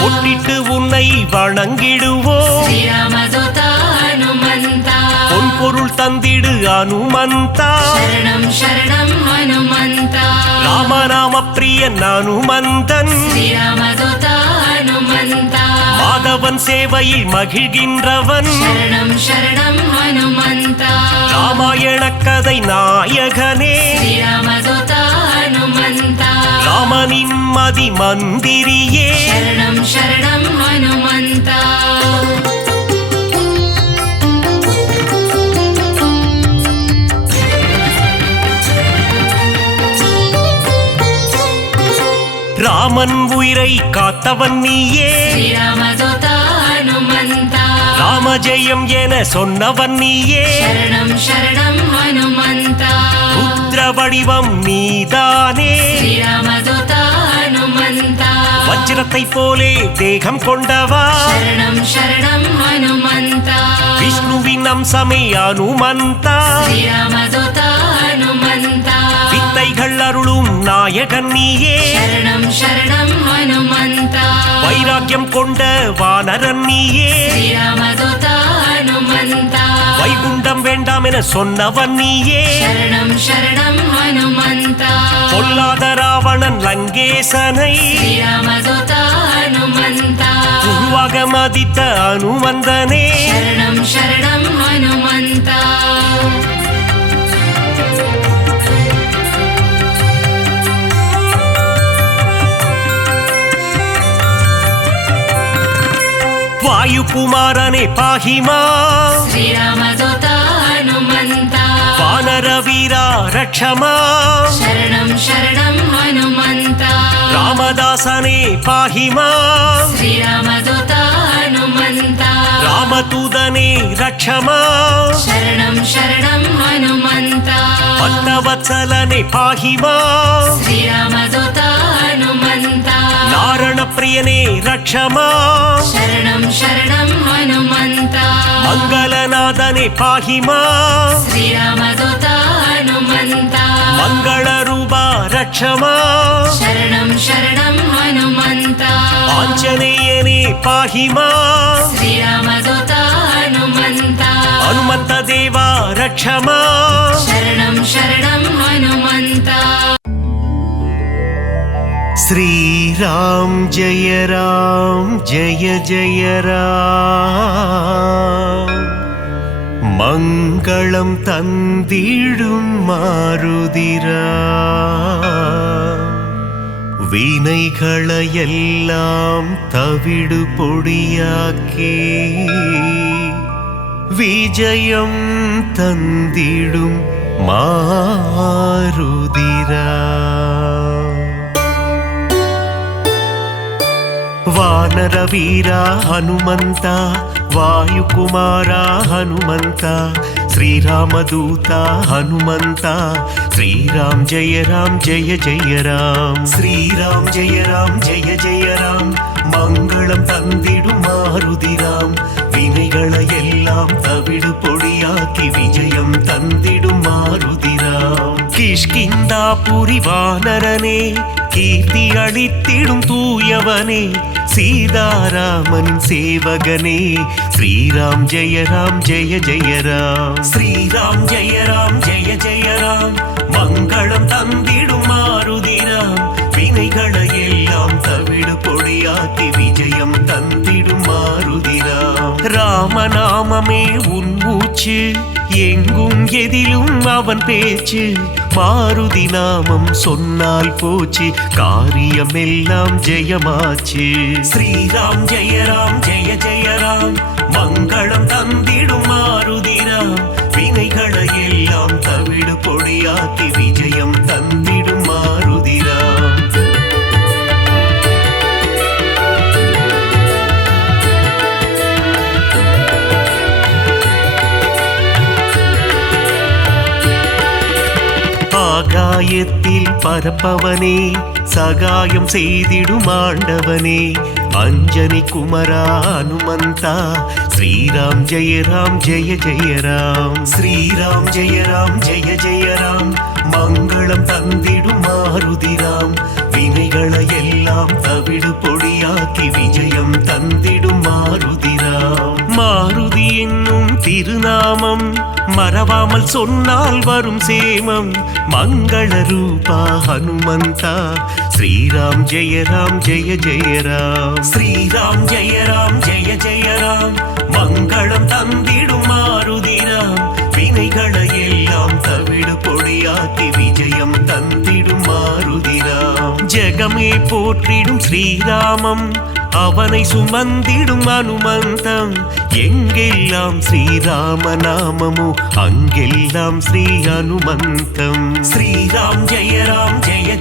பொட்டிட்டு உன்னை வணங்கிடுவோம் ಶ್ರೀರಾಮದೂತ ಹನುಮಂತ பொன் பொருள் தந்திடு ஹனுமந்தா ಶರಣಂ ಶರಣಂ ಹನುಮಂತ ராமநாம பிரியன் ஹனுமந்தன் ಶ್ರೀರಾಮದೂತ ಹನುಮಂತ மாதவன் சேவையில் மகிழ்கின்றவன் ಶರಣಂ ಶರಣಂ ಹನುಮಂತ ராமாயண கதை நாயகனே ಶ್ರೀರಾಮದೂತ ಹನುಮಂತ ராமனின் மதி மந்திரியே ಶರಣಂ ಶರಣಂ ಹನುಮಂತ ராமன் உயிரை காத்தவன் நீயே ಶ್ರೀರಾಮದೂತ ಹನುಮಂತ ராமஜெயம் என சொன்னவன் நீயே ಶರಣಂ ಶರಣಂ ಹನುಮಂತ ருத்ர வடிவம் நீதானே ಶ್ರೀರಾಮದೂತ ಹನುಮಂತ வஜ்ரத்தை போலே தேகம் கொண்டவா ಶರಣಂ ಶರಣಂ ಹನುಮಂತ விஷ்ணுவின் அம்சமே ஹனுமந்தா ಶ್ರೀರಾಮದೂತ ಹನುಮಂತ வித்தைகள் அருளும் நாயகன் நீயே ಶರಣಂ ಶರಣಂ ಹನುಮಂತ வைராக்கியம் கொண்ட வானரன் நீயே ಶ್ರೀರಾಮದೂತ ಹನುಮಂತ வைகுண்டம் வேண்டாம் என சொன்னவன் நீயே ಶರಣಂ ಶರಣಂ ಹನುಮಂತ பொல்லாத ராவணன் லங்கேசனை ಶ್ರೀರಾಮದೂತ ಹನುಮಂತ குருவாக மதித்த ஹனுமந்தனே ಶರಣಂ ಶರಣಂ ಹನುಮಂತ वायुकुमारने पाहि मां श्रीरामदूत हनुमन्त वानरवीरा रक्ष मां शरणं शरणं हनुमन्त रामदासने पाहि मां श्रीरामदूत हनुमन्त रामदूतने रक्ष मां शरणं शरणं हनुमन्त भक्तवत्सलने पाहि मां श्रीरामदूत हनुमन्त नारणप्रियने रक्ष मां शरणं शरणं हनुमन्त मङ्गलनादने पाहि मां श्रीरामदूत हनुमन्त मङ्गलरूपा रक्ष मां शरणं शरणं हनुमन्त आञ्जनेयने पाहि मां श्रीरामदूत हनुमन्त हनुमन्तदेवा रक्ष मां शरणं शरणं हनुमन्त श्रीराम जय जय राम मङ्गलं तन्दिडुम् मारुदिरा வினைகளையெல்லாம் தவிடு பொடியாக்கி விஜயம் தந்திடும் மாருதிரா वानर वीरा हनुमंत वायुकुमारा हनुमंत श्रीरामदूता हनुमंत श्रीराम जय जय राम श्रीराम जय जय राम मंगलम तंदिडुम मारुदिराम வினைகளையெல்லாம் தவிடு பொடியாக்கி விஜயம் தந்திடும் மாருதிராம் கிஷ்கிந்தாபுரி வானரனே கீர்த்தி அளித்திடும் தூயவனே சீதாராமனின் சேவகனே ஸ்ரீராம் ஜெய ஜெய ராம் ஸ்ரீராம் ஜெய ஜெய ராம் மங்களம் தந்திடும் மாருதிராம் வினைகளையெல்லாம் தவிடு பொடியாக்கி விஜயம் தந்திடும் மாருதிராம் ராமநாமமே உன் மூச்சு எங்கும் எதிலும் அவன் பேச்சு மாருதி நாமம் சொன்னால் போச்சு காரியம் எல்லாம் ஜெயமாச்சு ஸ்ரீராம் ஜெய ஜெய ராம் மங்களம் தந்திடும் மாருதிராம் வினைகளையெல்லாம் தவிடு பொடியாக்கி விஜயம் தந்திடும் மாருதிராம் ஆகாயத்தில் பரப்பவனே சகாயம் செய்திடும் ஆண்டவனே அஞ்சனி குமரா ஹனுமந்தா ஸ்ரீராம் ஜெய ஜெய ராம் ஸ்ரீராம் ஜெய ஜெய ராம் மங்களம் தந்திடும் மாருதிராம் வினைகளையெல்லாம் தவிடு பொடியாக்கி விஜயம் தந்திடும் மாருதிராம் மாருதி என்னும் திருநாமம் மறவாமல் சொன்னால் வரும் சேமம் மங்கள ரூபா ஹனுமந்தா ஸ்ரீராம் ஜெய ஜெய ராம் ஸ்ரீராம் ஜெய ஜெய ராம் மங்களம் தந்திடும் மாருதிராம் வினைகளையெல்லாம் தவிடு பொடியாக்கி விஜயம் தந்திடும் மாருதிராம் ஜெகமே போற்றிடும் ஸ்ரீராமம் அவனை சுமந்திடும் அனுமந்தம் எங்கெல்லாம் ஸ்ரீராம நாமமோ அங்கெல்லாம் ஸ்ரீ அனுமந்தம் ஸ்ரீராம் ஜெய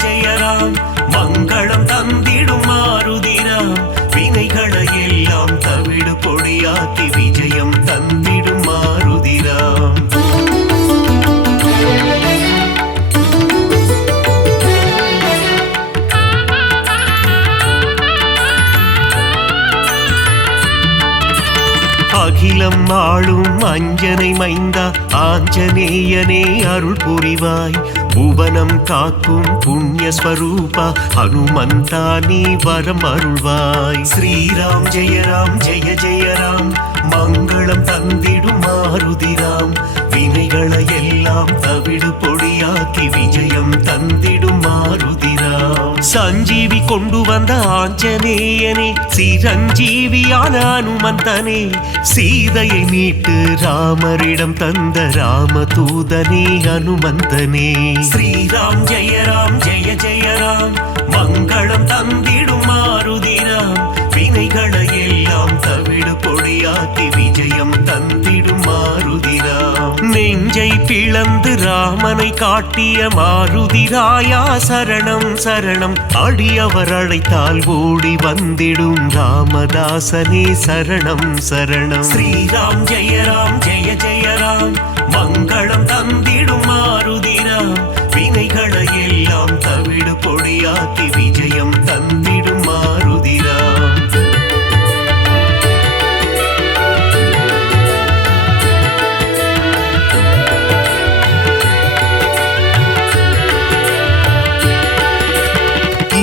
ஜெய ராம் மங்களம் தந்திடும் மாருதிராம் வினைகளையெல்லாம் தவிடு பொடியாக்கி விஜயம் தந்திடும் மாருதிராம் அகிலம் ஆளும் அஞ்சனை மைந்தா ஆஞ்சநேயனே அருள் புரிவாய் புவனம் காக்கும் புண்ணிய ஸ்வரூபா ஹனுமந்தா நீ வரம் அருள்வாய் ஸ்ரீராம் ஜெய ஜெய ராம் மங்களம் தந்திடும் மாருதிராம் வினைகளையெல்லாம் தவிடு பொடியாக்கி விஜயம் தந்திடும் மாருதிராம் சஞ்சீவி கொண்டு வந்த ஆஞ்சநேயனே சிரஞ்சீவியான அனுமந்தனே சீதையை மீட்டு ராமரிடம் தந்த ராமதூதனே அனுமந்தனே ஸ்ரீராம் ஜெய ஜெய ராம் மங்களம் தந்திடும் மாருதிராம் வினைகளையெல்லாம் தவிடு பொடியாக்கி விஜயம் தந்திடும் மாருதிராம். நெஞ்சை பிளந்து ராமனை காட்டிய மாருதிராயா சரணம் சரணம். அடியவர் அழைத்தால் ஓடி வந்திடும் ராமதாசனே சரணம் சரணம். ஸ்ரீராம் ஜெய ராம் ஜெய ஜெய ராம். மங்களம் தந்திடும் மாருதிராம். வினைகளை எல்லாம் தவிடு பொடியாக்கி விஜயம் தந்திடும் மாருதிராம்.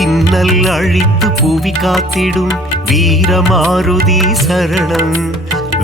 இன்னல் அழித்து புவி காத்திடும் வீரமாருதி சரணம்.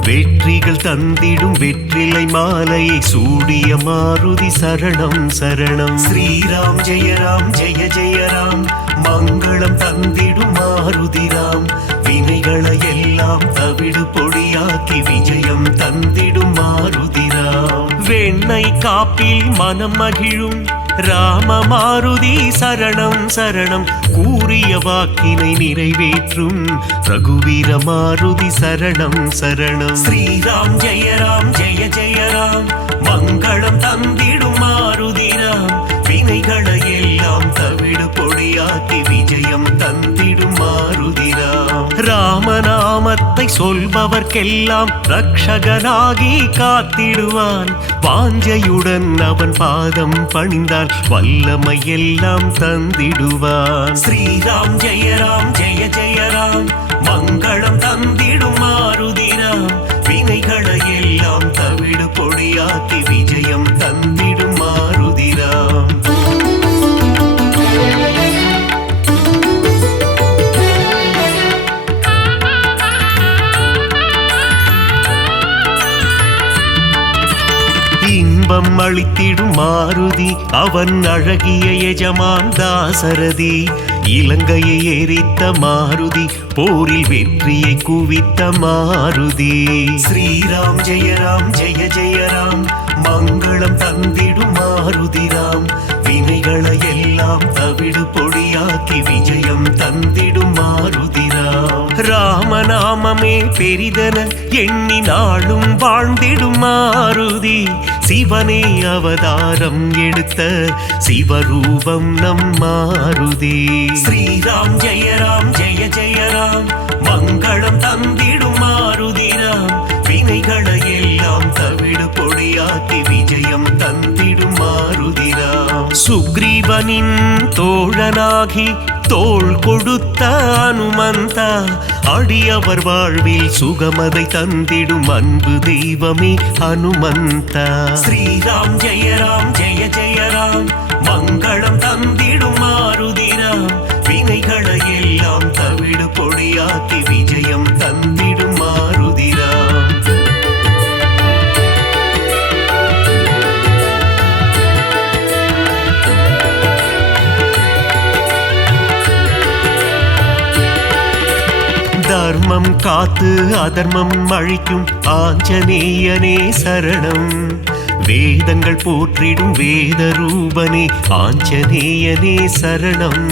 வெற்றிகள் தந்திடும் வெற்றிலை மாலையை சூடிய மாருதி சரணம் சரணம். ஸ்ரீராம் ஜெய ராம் ஜெய ஜெய ராம். மங்களம் தந்திடும் மாருதிராம். வினைகளை எல்லாம் தவிடு பொடியாக்கி விஜயம் தந்திடும் மாருதிராம். வெண்ணை காப்பில் மனம் மகிழும் ராம மாருதி சரணம் சரணம். கூறிய வாக்கினை நிறைவேற்றும் ரகுவீர மாருதி சரணம் சரணம். ஸ்ரீராம் ஜெய ராம் ஜெய ஜெய ராம். மங்களம் தந்திடும் மாருதிராம். வினைகளை எல்லாம் தவிடு பொடியாக்கி விஜயம் தந்திடும் மாருதிராம். ராமநாமத்தை சொல்பவர்க்கெல்லாம் ரக்ஷகனாகி காத்திடுவான். வாஞ்சையுடன் அவன் பாதம் பணிந்தால் வல்லமை எல்லாம் தந்திடுவான். ஸ்ரீராம் ஜெய ராம் ஜெய ஜெய ராம். மங்களம் தந்திடும் மாருதிராம். வினைகளை எல்லாம் தவிடு பொடியாக்கி விஜயம் தந்திடும் மாருதிராம். இன்பம் அளித்திடும் மாருதி அவன் அழகிய எஜமான் தாசரதி. இலங்கையை எரித்த மாருதி போரில் வெற்றியை குவித்த மாருதி. ஸ்ரீராம் ஜெய ராம் ஜெய ஜெய ராம். மங்களம் தந்திடும் மாருதிராம். வினைகளை எல்லாம் தவிடு பொடியாக்கி விஜயம் தந்திடும் மாருதிராம். ராமநாமமே பெரிதென எண்ணி நாளும் வாழ்ந்திடும் மாருதி. சிவனே அவதாரம் எடுத்த சிவரூபம் நம் மாருதி. ஸ்ரீராம் ஜெய ராம் ஜெய ஜெய ராம். மங்களம் தந்திடும் மாருதிராம். வினைகளை எல்லாம் தவிடு பொடியாக்கி விஜயம் தந்திடும் மாருதிராம். சுக்ரீவனின் தோழனாகி தோள் கொடுத்த அனுமந்தா. அடியவர் வாழ்வில் சுகமதை தந்திடும் அன்பு தெய்வமே அனுமந்தா. ஸ்ரீராம் ஜெய ராம் ஜெய ஜெய ராம். மங்களம் தந்திடும் மாருதிராம். வினைகளை எல்லாம் தவிடு பொடியாக்கி விஜயம் தந்திடும் மாருதிராம். தர்மம் காத்து அதர்மம் அழிக்கும் ஆஞ்சநேயனே சரணம். வேதங்கள் போற்றிடும் வேத ரூபனே ஆஞ்சநேயனே சரணம்.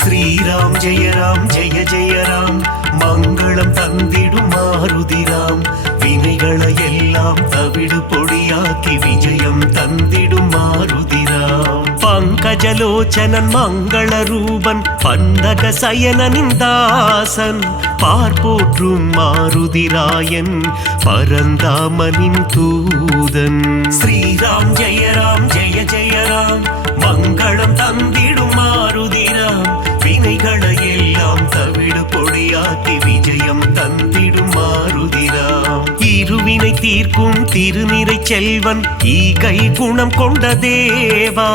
ஸ்ரீராம் ஜெய ராம் ஜெய ஜெய ராம். மங்களம் தந்திடும் மாருதிராம். வினைகளை எல்லாம் தவிடு பொடியாக்கி விஜயம் தந்திடும் மாருதிராம். பங்கஜலோச்சனன் மங்கள ரூபன் பந்தக சயனனின் தாசன். பார்ப்போற்றும் மாருதிராயன் பரந்தாமனின் தூதன். ஸ்ரீராம் ஜெய ராம் ஜெய ஜெய ராம். மங்களம் தந்திடும் மாருதிராம். வினைகளை எல்லாம் தவிடு பொடியாக்கி விஜயம் தந்திடும் மாருதிராம். இருவினை தீர்க்கும் திருநிறை செல்வன் ஈகை குணம் கொண்ட தேவா.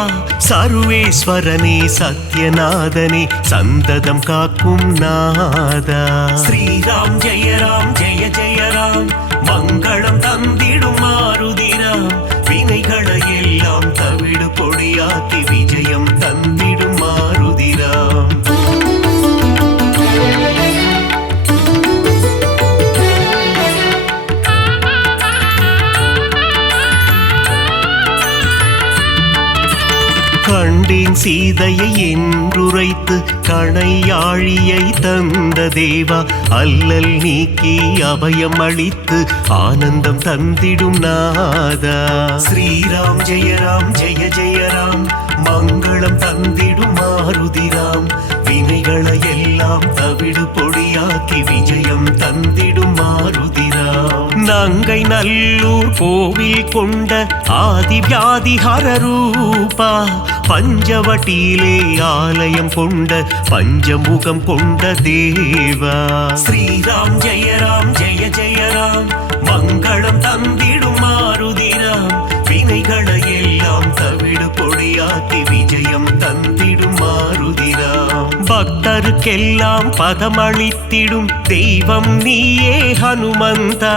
சர்வேஸ்வரனே சத்யநாதனே சந்ததம் காக்கும் நாதா. ஸ்ரீராம் ஜெய ராம் ஜெய ஜெய ராம். மங்களம் தந்திடும் மாருதிராம். வினைகளை எல்லாம் தவிடு பொடியாக்கி விஜயம் தந்திடும் மாருதிராம். கண்டேன் சீதையை என்றுரைத்து கணையாழியை தந்த தேவா, அல்லல் நீக்கி அபயம் அளித்து ஆனந்தம் தந்திடும் நாதா. ஸ்ரீராம் ஜெய ராம் ஜெய ஜெய ராம், மங்களம் தந்திடும் மாருதிராம், வினைகளை எல்லாம் தவிடு பொடியாக்கி விஜயம் தந்திடும் மாருதிராம். நங்கை நல்லூர் கோவில் கொண்ட ஆதி வியாதிஹர ரூபா, பஞ்சவட்டியிலே ஆலயம் கொண்ட பஞ்சமுகம் கொண்ட தேவா. ஸ்ரீராம் ஜெய ராம் ஜெய ஜெய ராம், மங்களம் தந்திடும் மாருதிராம், வினைகளை எல்லாம் தவிடு பொடியாக்கி விஜயம் தந்திடும் மாருதிராம். பக்தருக்கெல்லாம் பதமளித்திடும் தெய்வம் நீயே ஹனுமந்தா,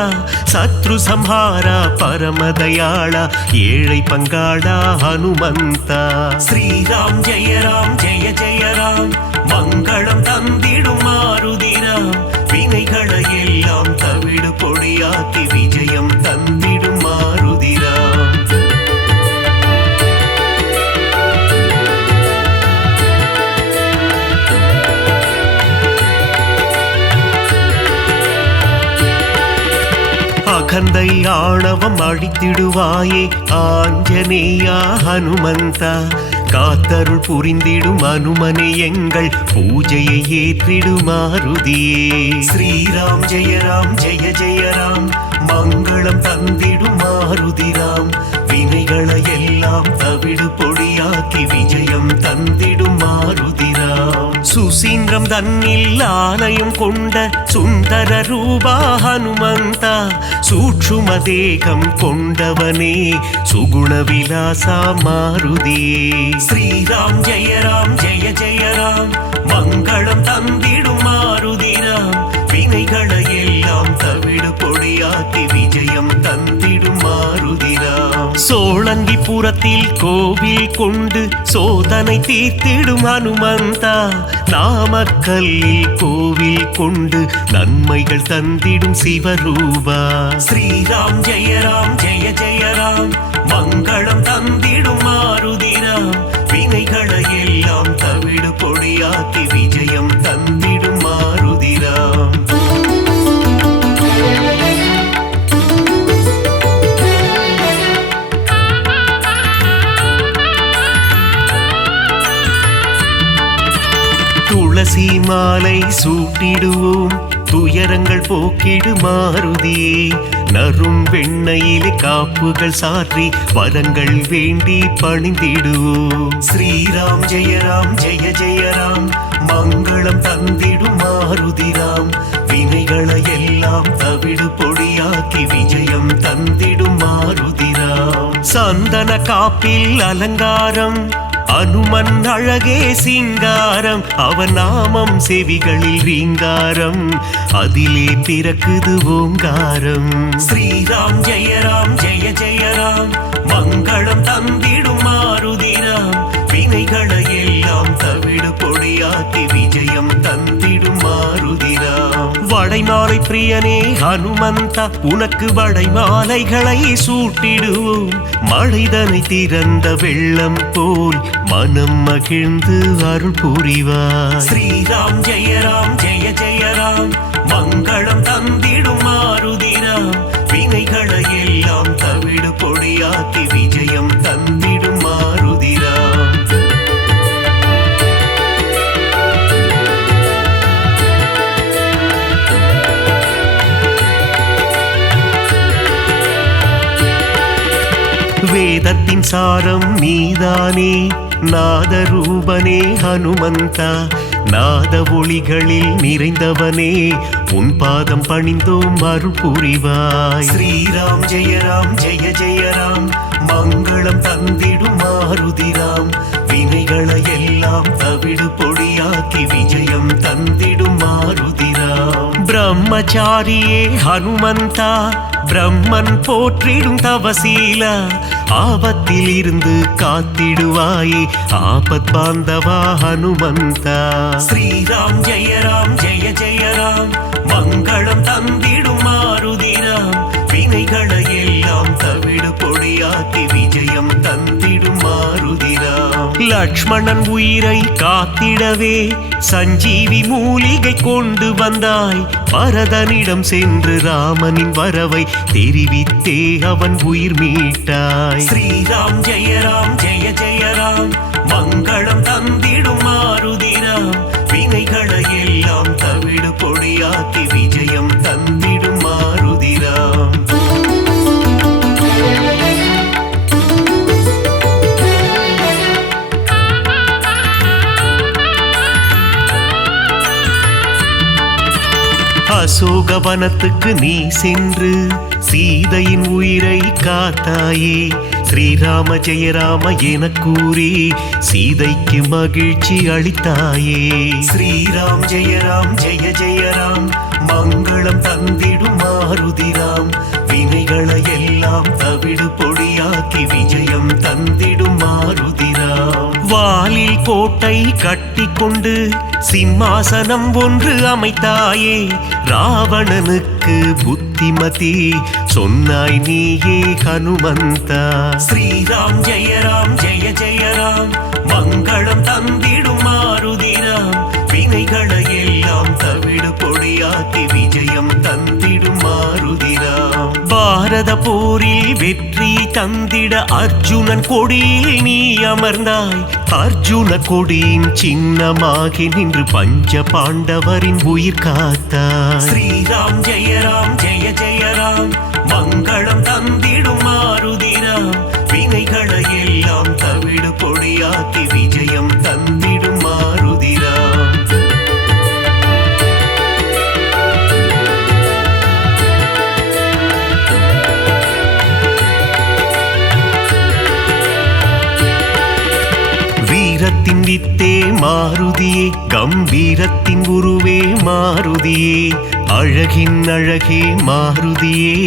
சத்ரு சம்ஹாரா பரமதயாளா, ஏழை பங்காளா ஹனுமந்தா. ஸ்ரீராம் ஜெய ராம் ஜெய ஜெய ராம், மங்களம் தந்திடும் மாருதிராம், வினைகளை எல்லாம் தவிடு பொடியாக்கி விஜயம் தந்திடும் மாருதிராம். அகந்தை ஆணவம் அழித்திடுவாயே ஆஞ்சநேயா ஹனுமந்தா, காத்தருள் புரிந்திடும் அனுமனே எங்கள் பூஜையை ஏற்றிடும் மாருதியே. ஸ்ரீராம் ஜெய ராம் ஜெய ஜெய ராம், மங்களம் தந்திடும் மாருதிராம், வினைகளை எல்லாம் தவிடு பொடியாக்கி விஜயம் தந்திடும் மாருதிராம். சுசீந்திரம் தன்னில் ஆலயம் கொண்ட சுந்தர ரூபா ஹனுமந்தா, சூட்சும தேகம் கொண்டவனே சுகுண விலாசா மாருதியே. ஸ்ரீராம் ஜெய ராம் ஜெய ஜெய ராம், மங்களம் தந்திடும் மாருதிராம், வினைகளை எல்லாம் தவிடு பொடியாக்கி விஜயம் தந்திடும் மாருதிராம். சோழங்கிபுரத்தில் கோவில் கொண்டு சோதனை தீர்த்திடும் ஹனுமந்தா, நாமக்கல்லில் கோவில் கொண்டு நன்மைகள் தந்திடும் சிவரூபா. ஸ்ரீராம் ஜெய ராம் ஜெய ஜெய ராம், மங்களம் தந்திடும் மாருதிராம், வினைகளை எல்லாம் தவிடு பொடியாக்கி விஜயம் தந்திடும் மாருதிராம். துளசி மாலை சூட்டிடுவோம், துயரங்கள் போக்கிடு மாருதியே, நறும் வெண்ணையிலே காப்புகள் சாற்றி வரங்கள் வேண்டி பணிந்திடுவோம். ஸ்ரீராம் ஜெய ராம் ஜெய ஜெய ராம், மங்களம் தந்திடும் மாருதிராம், வினைகளை எல்லாம் தவிடு பொடியாக்கி விஜயம் தந்திடும் மாருதிராம். சந்தன காப்பில் அலங்காரம், அனுமன் அழகே சிங்காரம், அவன் நாமம் செவிகளில் ரீங்காரம், அதிலே பிறக்குது ஓங்காரம். ஸ்ரீராம் ஜெய ராம் ஜெய ஜெய ராம், மங்களம் தந்திடும் மாருதிராம், வினைகளை எல்லாம் தவிடு பொடியாக்கி விஜயம் தந்திடும் மாருதிராம். வடைமாலை பிரியனே ஹனுமந்தா, உனக்கு வடைமாலைகளை சூட்டிடுவோம், மழைதனை திறந்த வெள்ளம் போல் மனம் மகிழ்ந்து அருள் புரிவார். ஸ்ரீராம் ஜெய ராம் ஜெய ஜெய ராம், மங்களம் தந்திடும் மாருதிராம், வினைகளை எல்லாம் தவிடு பொடியாக்கி விஜயம் தந்திடும் மாருதிராம். வேதத்தின் சாரம் நீதானே நாதரூபனே ஹனுமந்தா, நாத ஒளிகளில் நிறைந்தவனே உன் பாதம் பணிந்தோம் அருள் புரிவாய். ஸ்ரீராம் ஜெய ராம் ஜெய ஜெய ராம், மங்களம் தந்திடும் மாருதிராம், வினைகளை எல்லாம் தவிடு பொடியாக்கி விஜயம் தந்திடும் மாருதிராம். பிரம்மச்சாரியே ஹனுமந்தா, பிரம்மன் போற்றிடும் தவசீலா, ஆபத்தில் இருந்து காத்திடுவாயே ஆபத் பாந்தவா ஹனுமந்தா. ஸ்ரீராம் ஜெய ராம் ஜெய ஜெய ராம், மங்களம் தந்திடும் மாருதிராம், வினைகளை எல்லாம் தவிடு தவிடு பொடியாக்கி விஜயம் தந்திடும் மாருதிராம். லக்ஷ்மணன் உயிரை காத்திடவே சஞ்சீவி மூலிகை கொண்டு வந்தாய். பரதனிடம் சென்று ராமனின் வரவை தெரிவித்தே அவன் உயிர் மீட்டாய். ஸ்ரீராம் ஜெயராம் ஜெய ஜெயராம் மங்களம் தந்திடும் மாருதிராம். வினைகளை எல்லாம் தவிடு பொடியாக்கி விஜயம் தந்திடும் மாருதிராம். அசோகவனத்துக்கு நீ சென்று சீதையின் உயிரை காத்தாயே. ஸ்ரீராம ஜெயராம என கூறி சீதைக்கு மகிழ்ச்சி அளித்தாயே. ஸ்ரீராம் ஜெயராம் ஜெய ஜெயராம் மங்களம் தந்திடும் மாருதிராம். வினைகளை எல்லாம் தவிடு பொடியாக்கி விஜயம் தந்திடும் மாருதிராம். வாலில் கோட்டை கட்டி கொண்டு சிம்மாசனம் ஒன்று அமைத்தாயே. ராவணனுக்கு புத்திமதி சொன்னாய் நீயே ஹனுமந்தா. ஸ்ரீராம் ஜெயராம் ஜெய ஜெயராம் மங்களம் தந்திடும் மாருதிராம். வினைகளை எல்லாம் தவிடு பொடியாக்கி விஜயம் தந்திடும் மாருதிராம். பாரத போரில் வெற்றி தந்திட அர்ஜுனன் கொடியில் நீ அமர்ந்தாய். அர்ஜுன கொடியின் சின்னமாகி நின்று பஞ்ச பாண்டவரின் உயிர் காத்தாய். ஸ்ரீராம் ஜெயராம் ஜெய ஜெயராம் மங்களம் தந்திடும் மாருதிராம். வினைகளை எல்லாம் தவிடு பொடியாக்கி விஜயம் தந்திடும் மாருதிராம். வீரத்தின் வித்தே மாருதியே கம்பீரத்தின் உருவே மாருதியே. அழகின் அழகே மாருதியே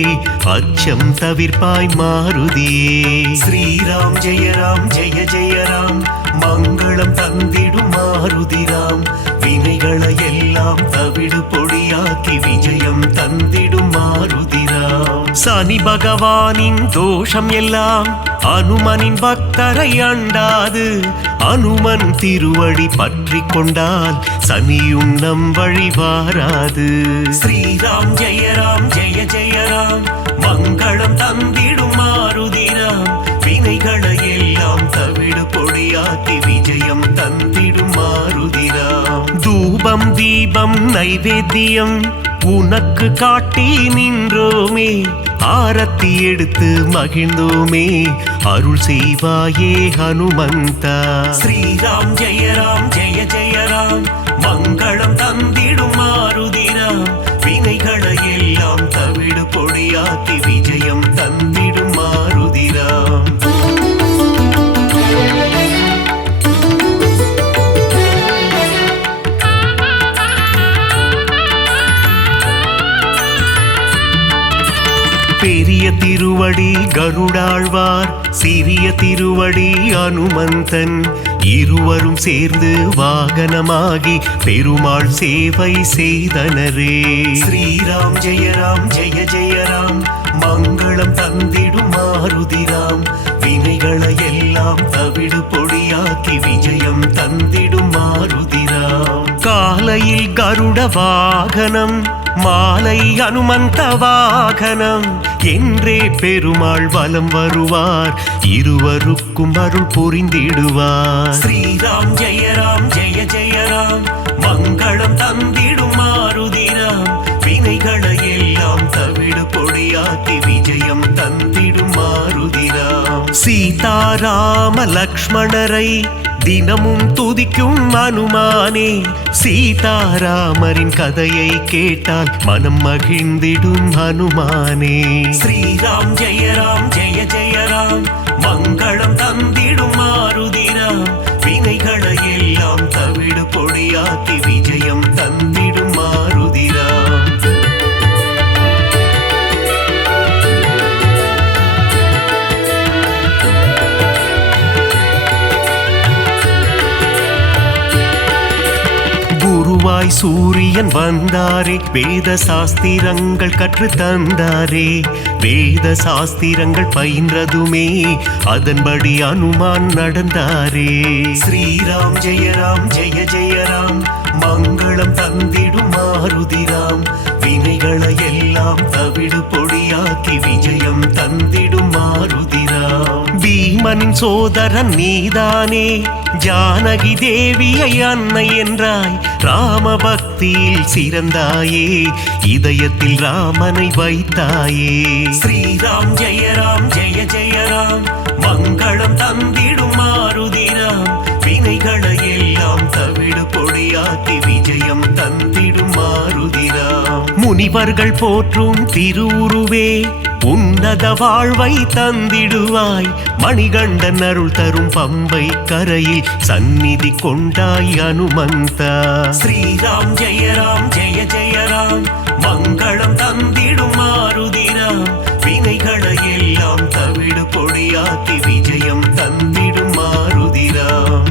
அச்சம் தவிர்ப்பாய் மாருதியே. ஸ்ரீராம் ஜெயராம் ஜெய ஜெயராம் மங்களம் தந்திடும் மாருதிராம். வினைகளை எல்லாம் தவிடு பொடியாக்கி விஜயம் தந்திடும் மாருதிராம். சனி பகவானின் தோஷம் எல்லாம் அனுமனின் பக்தரை அண்டாது. அனுமன் திருவடி பற்றி கொண்டால் சனியும் நம் வழி வாராது. ஸ்ரீராம் ஜெயராம் ஜெய ஜெயராம் மங்களம் தந்திடும் மாருதிராம். வினைகளை எல்லாம் தவிடு பொடியாக்கி விஜயம் தந்திடும் மாருதிராம். தூபம் தீபம் நைவேத்தியம் உனக்கு காட்டி நின்றோமே. ஆரத்தி எடுத்து மகிழ்ந்தோமே அருள் செய்வாயே ஹனுமந்தா. ஸ்ரீராம் ஜெயராம் ஜெய ஜெயராம் மங்களம் தந்திடும் மாருதிராம். வினைகளை எல்லாம் தவிடு பொடியாக்கி விஜயம் தந்திடும் மாருதிராம். பெரிய திருவடி கருடாழ்வார் சிறிய திருவடி அனுமந்தன். இருவரும் சேர்ந்து வாகனமாகி பெருமாள் சேவை செய்தனரே. ஸ்ரீராம் ஜெயராம் ஜெய ஜெயராம் மங்களம் தந்திடும் மாருதிராம். வினைகளை எல்லாம் தவிடு பொடியாக்கி விஜயம் தந்திடும் மாருதிராம். காலையில் கருட வாகனம் மாலை அனுமந்த வாகனம் என்றே பெருமாள் வலம் வருவார். இருவருக்கும் அருள் புரிந்திடுவார். ஸ்ரீராம் ஜெயராம் ஜெய ஜெயராம் மங்களம் தந்திடும் மாருதிராம். வினைகளை எல்லாம் தவிடு பொடியாக்கி விஜயம் தந்திடும் மாருதிராம். சீதாராம லக்ஷ்மணரை தினமும் துதிக்கும் அனுமானே. சீதாராமரின் கதையை கேட்டால் மனம் மகிழ்ந்திடும் ஹனுமானே. ஸ்ரீராம் ஜெயராம் ஜெய ஜெயராம் மங்களம் தந்திடும் மாருதிராம். வினைகளை எல்லாம் தவிடு பொடியாக்கி விஜயம் தந்திடும் மாருதிராம். குருவாய் சூரியன் வந்தாரே வேத சாஸ்திரங்கள் கற்று தந்தாரே வேத சாஸ்திரங்கள் பயின்றதுமே அதன்படி அனுமான் நடந்தாரே ஸ்ரீராம் ஜெய ஜெயராம் மங்களம் தந்திடும் மாருதிராம் வினைகளை எல்லாம் தவிடு பொடியாக்கி விஜயம் தந்திடும் மாருதிராம் பீமனின் சோதரன் நீதானே ஜானகி தேவியை அன்னை என்றாய் ராம பக்தியில் சிறந்தாயே இதயத்தில் ராமனை வைத்தாயே ஸ்ரீராம் ஜெய ஜெயராம் மங்களம் தந்திடும் மாருதிராம் வினைகளை எல்லாம் தவிடு பொடியாக்கி விஜயம் தந்திடும் மாருதிராம் முனிவர்கள் போற்றும் திருவுருவே உன்னத வாழ்வை தந்திடுவாய் மணிகண்டன் அருள் தரும் பம்பை கரையில் சந்நிதி கொண்டாய் அனுமந்தா ஸ்ரீராம் ஜெய ஜெயராம் மங்களம் தந்திடும் மாருதிராம் வினைகளை எல்லாம் தவிடு பொடியாக்கி விஜயம் தந்திடும் மாருதிராம்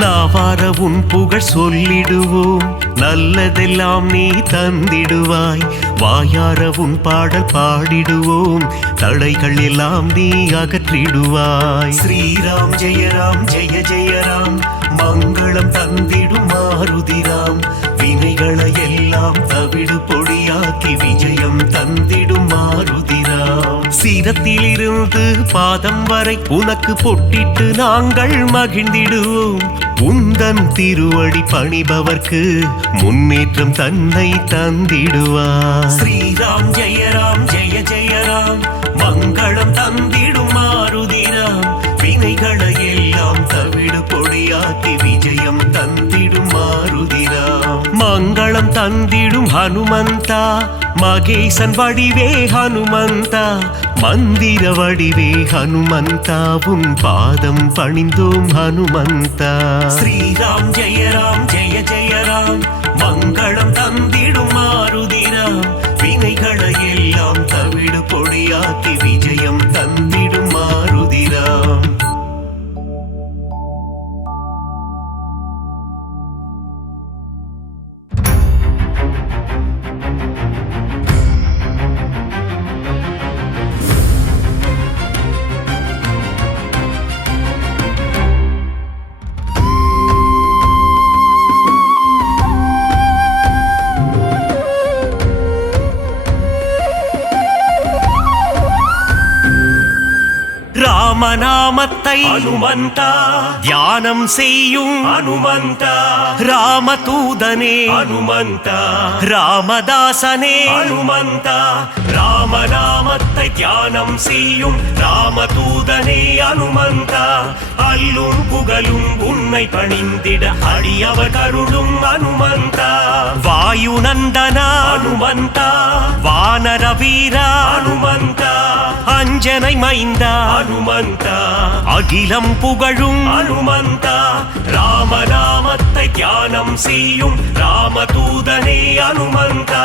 நாவார உன் புகழ் சொல்லிடுவோம் நல்லதெல்லாம் நீ தந்திடுவாய் வாயார உன் பாடல் பாடிடுவோம் தடைகள் எல்லாம் நீ அகற்றிடுவாய் ஸ்ரீராம் ஜெய ஜெயராம் மங்களம் தந்திடும் மாருதிராம் வினைகளை எல்லாம் தவிடு பொடியாக்கி விஜயம் தந்திடும் மாருதிராம் சீரத்திலிருந்து பாதம் வரை உனக்கு பொட்டிட்டு நாங்கள் மகிழ்ந்திடுவோம் உந்தன் திருவடி பணிபவர்க்கு முன்னேற்றம் தன்னை தந்திடுவார் ஸ்ரீராம் ஜெய ஜெயராம் மங்களம் தந்திடும் மாருதிராம் வினைகளை எல்லாம் தவிடு பொடியாக்கி விஜயம் தந்திடும் மாருதிராம் மங்களம் தந்திடும் ஹனுமந்தா மகேசன் வடிவே ஹனுமந்தா மந்திர வடிவே ஹனுமந்தா உன் பாதம் பணிந்தோம் ஹனுமந்தா ஸ்ரீராம் ஜெய ஜெயராம் மங்களம் தந்திடும் மாருதிராம் வினைகளை எல்லாம் தவிடு பொடியாக்கி விஜயம் தந்திடும் மாருதிராம் ராமநாமத்தை அனுமந்தா தியானம் செய்யும் அனுமந்தா ராமதூதனே அனுமந்தா ராமதாசனே அனுமந்தா ராமநாமத்தை தியானம் செய்யும் ராமதூதனே அனுமந்தா அல்லும் புகழும் உன்னை பணிந்திட அடியவர் கருளும் அனுமந்தா வாயுநந்தனா அனுமந்தா வானர வீரா அனுமந்தா அஞ்சனை மைந்தா அனுமந்தா அகிலம் புகழும் அனுமந்தா ராமநாமத்தை தியானம் செய்யும் ராமதூதனே அனுமந்தா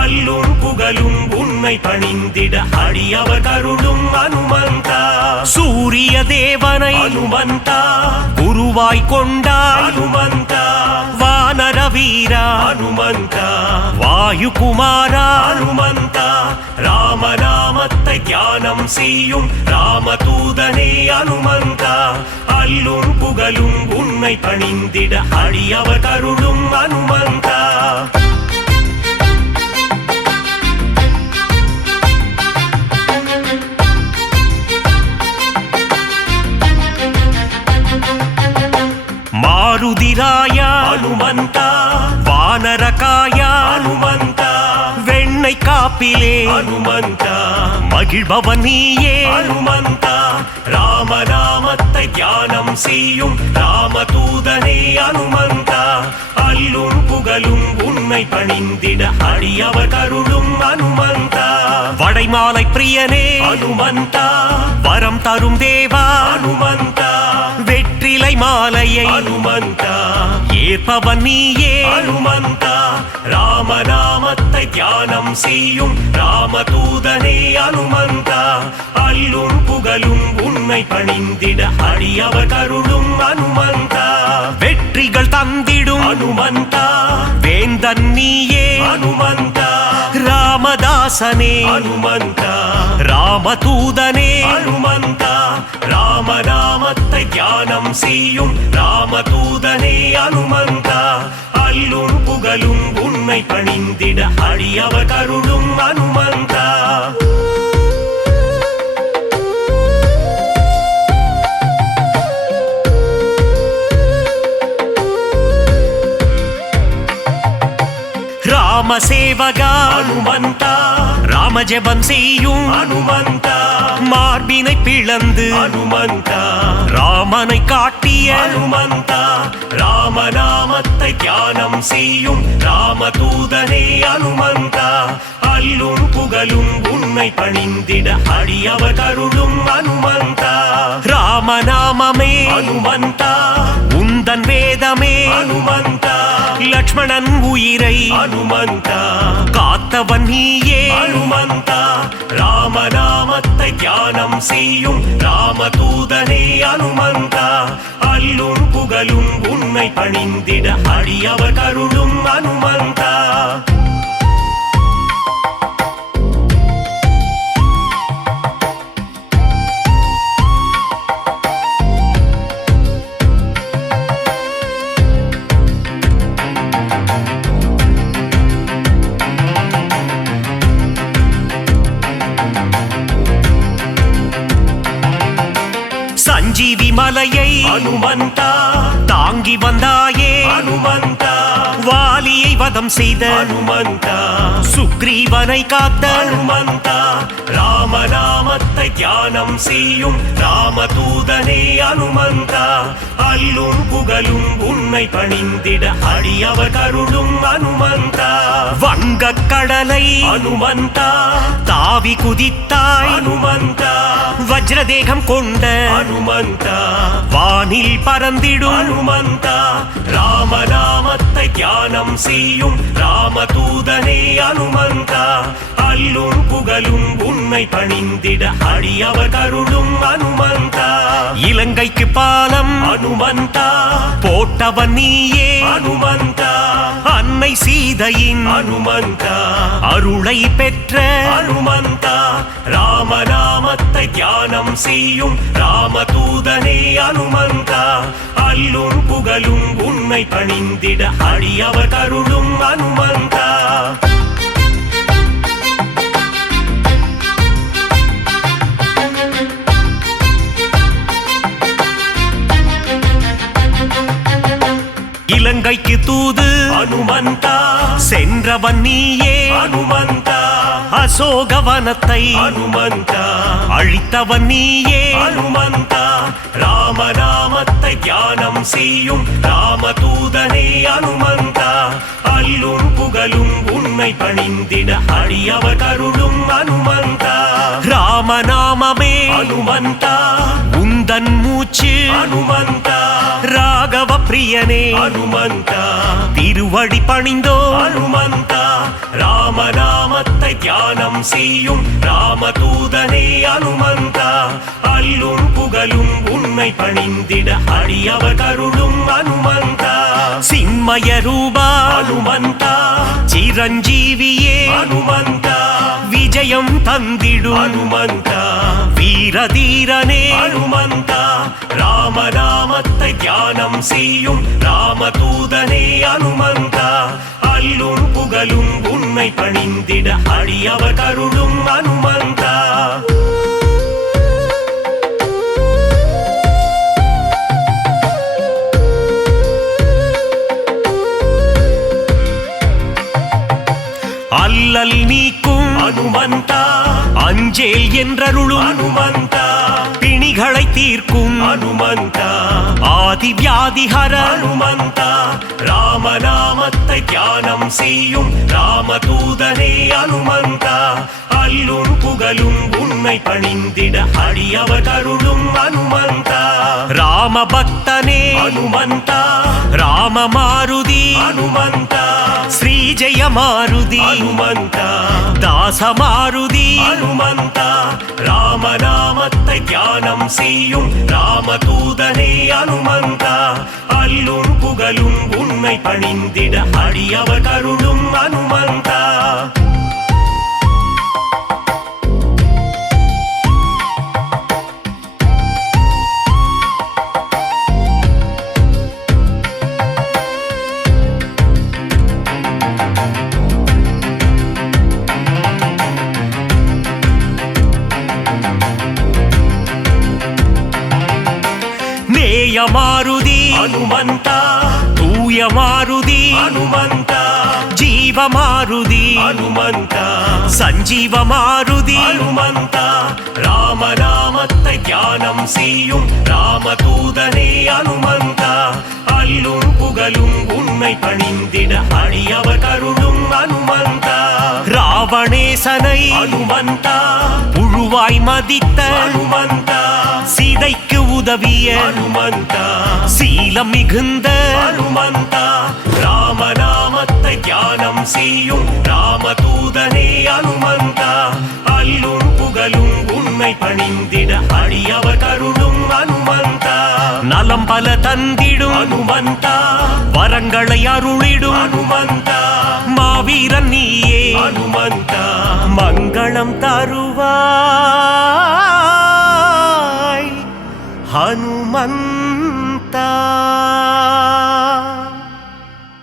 அல்லும் புகழும் உன்னை பணிந்திட அடியவர் கருளும் அனுமந்தா சூரிய தேவனை அனுமந்தா குருவாய் கொண்டாய் அனுமந்தா வானர வீரா அனுமந்தா வாயு குமாரா அனுமந்தா ராமநாமத்தை தியானம் செய்யும் ராமதூதனே அனுமந்தா அல்லும் புகழும் உன்னை பணிந்திட அடியவர் கருளும் அனுமந்தா மாருதிராய அனுமந்தா வானரகாய அனுமந்தா வெண்ணை காப்பிலே அனுமந்தா மகிழ்பவன் நீயே அனுமந்தா ராமநாமத்தை தியானம் செய்யும் ராமதூதனே அனுமந்தா அல்லும் புகழும் உன்னை பணிந்திட அடியவர் கருளும் அனுமந்தா வடைமாலை பிரியனே அனுமந்தா வரம் தரும் தேவா அனுமந்தா வெற்றி கையிலை மாலையை அனுமந்தா ஏற்பவன் நீயே அனுமந்தா ராமநாமத்தை தியானம் செய்யும் ராமதூதனே அனுமந்தா அல்லும் புகழும் உன்னை பணிந்திட அடியவர் கருளும் அனுமந்தா வெற்றிகள் தந்திடும் அனுமந்தா வேந்தன் நீயே அனுமந்தா ராமதாசனே அனுமந்தா ராமதூதனே அனுமந்தா ராமநாமத்தை தியானம் செய்யும் ராமதூதனே அனுமந்தா அல்லும் புகழும் உன்னை பணிந்திட அடியவர் கருளும் அனுமந்தா ராமசேவகா அனுமந்தா ராமஜபம் செய்யும் அனுமந்தா மார்பினை பிளந்து அனுமந்தா ராமனை காட்டிய அனுமந்தா ராமநாமத்தை தியானம் செய்யும் ராமதூதனே அனுமந்தா அல்லும் புகழும் உன்னை பணிந்திட அடியவர் கருளும் அனுமந்தா ராமநாமமே அனுமந்தா உந்தன் வேதமே அனுமந்தா லக்ஷ்மணன் உயிரை அனுமந்தா காத்தவன் நீயே அனுமந்தா ராமநாமத்தை தியானம் செய்யும் ராமதூதனே அனுமந்தா அல்லும் புகழும் உன்னை பணிந்திட அடியவர் கருளும் அனுமந்தா சஞ்சீவி மலையை அனுமந்தா தாங்கி வந்தாயே அனுமந்தா வாலியை வதம் செய்த அனுமந்தா சுக்ரீவனை காத்த அனுமந்தா ராமநாமத்தை தியானம் செய்யும் ராமதூதனே அனுமந்தா அல்லும் புகழும் உன்னை பணிந்திட அடியவர் கருளும் அனுமந்தா வங்கக் கடலை அனுமந்தா தாவி குதித்தாய் அனுமந்தா வஜ்ரதேகம் கொண்ட அனுமந்தா வானில் பறந்திடும் அனுமந்தா ராமநாமத்தை தியானம் செய்யும் ராமதூதனே அனுமந்தா அல்லும் புகழும் உன்னை பணிந்திட அடியவர் கருளும் அனுமந்தா இலங்கைக்கு பாலம் அனுமந்தா போட்டவன் நீயே அனுமந்தா அன்னை சீதையின் அனுமந்தா அருளை பெற்ற அனுமந்தா ராமநாமத்தை தியானம் செய்யும் ராமதூதனே அனுமந்தா அல்லும் புகழும் உன்னை பணிந்திட அடியவர் கருளும் அனுமந்தா இலங்கைக்கு தூது அனுமந்தா சென்றவன் நீயே அனுமந்தா அசோகவனத்தை அனுமந்தா அழித்தவன் நீயே அனுமந்தா ராமநாமத்தை தியானம் செய்யும் ராமதூதனே அனுமந்தா அல்லும் புகழும் உன்னை பணிந்திட அடியவர் கருளும் அனுமந்தா ராமநாமமே அனுமந்தா உந்தன் மூச்சு அனுமந்தா ராகவ பிரியனே அனுமந்தா திருவடி பணிந்தோ அனுமந்தா ராமநாமத்தை தியானம் செய்யும் ராமதூதனே அனுமந்தா அல்லும் புகழும் உன்னை பணிந்திட அடியவர் கருளும் அனுமந்தா சின்மய ரூபா அனுமந்தா சிரஞ்சீவியே அனுமந்தா விஜயம் தந்திடும் அனுமந்தா வீரதீரனே அனுமந்தா ராமநாமத்தை தியானம் செய்யும் ராமதூதனே அனுமந்தா அல்லும் புகழும் உன்னை பணிந்திட அடியவர் கருளும் அனுமந்தா அல்லல் நீக்கும் அனுமந்தா அஞ்சேல் என்றருளும் அனுமந்தா பிணிகளை தீர்க்கும் அனுமந்தா ஆதி வியாதிஹர அனுமந்தா ராமநாமத்தை தியானம் செய்யும் ராமதூதனே அனுமந்தா அல்லும் புகழும் உன்னை உன்னை பணிந்திட அடியவர் கருளும் அனுமந்தா ராம பக்தனே அனுமந்தா ராம மாருதி அனுமந்தா ஸ்ரீ ஜெய மாருதி அனுமந்தா தாச மாருதி அனுமந்தா ராமநாமத்தை தியானம் செய்யும் ராமதூதனே அனுமந்தா அல்லும் புகழும் உன்னை பணிந்திட அடியவர் கருளும் அனுமந்தா நேய மாருதி அனுமந்தா தூய மாருதி அனுமந்தா ஜீவ மாருதி அனுமந்தா சஞ்சீவ மாருதி அனுமந்தா ராமநாமத்தை தியானம் செய்யும் ராமதூதனே அனுமந்தா அல்லும் புகழும் உன்னை பணிந்திட அடியவர் கருளும் அனுமந்தா ராவணேசனை அனுமந்தா புழுவாய் மதித்த அனுமந்தா சீதைக்கு உதவிய அனுமந்தா சீலம் மிகுந்த அனுமந்தா ராமநாமத்தை தியானம் செய்யும் ராமதூதனே அனுமந்தா அல்லும் புகழும் உன்னை பணிந்திட அடியவர் கருளும் அனுமந்தா நலம் பல தந்திடும் அனுமந்தா வரங்களை அருளிடும் அனுமந்தா மாவீரன் நீயே அனுமந்தா மங்களம் தருவாய் ஹனுமந்த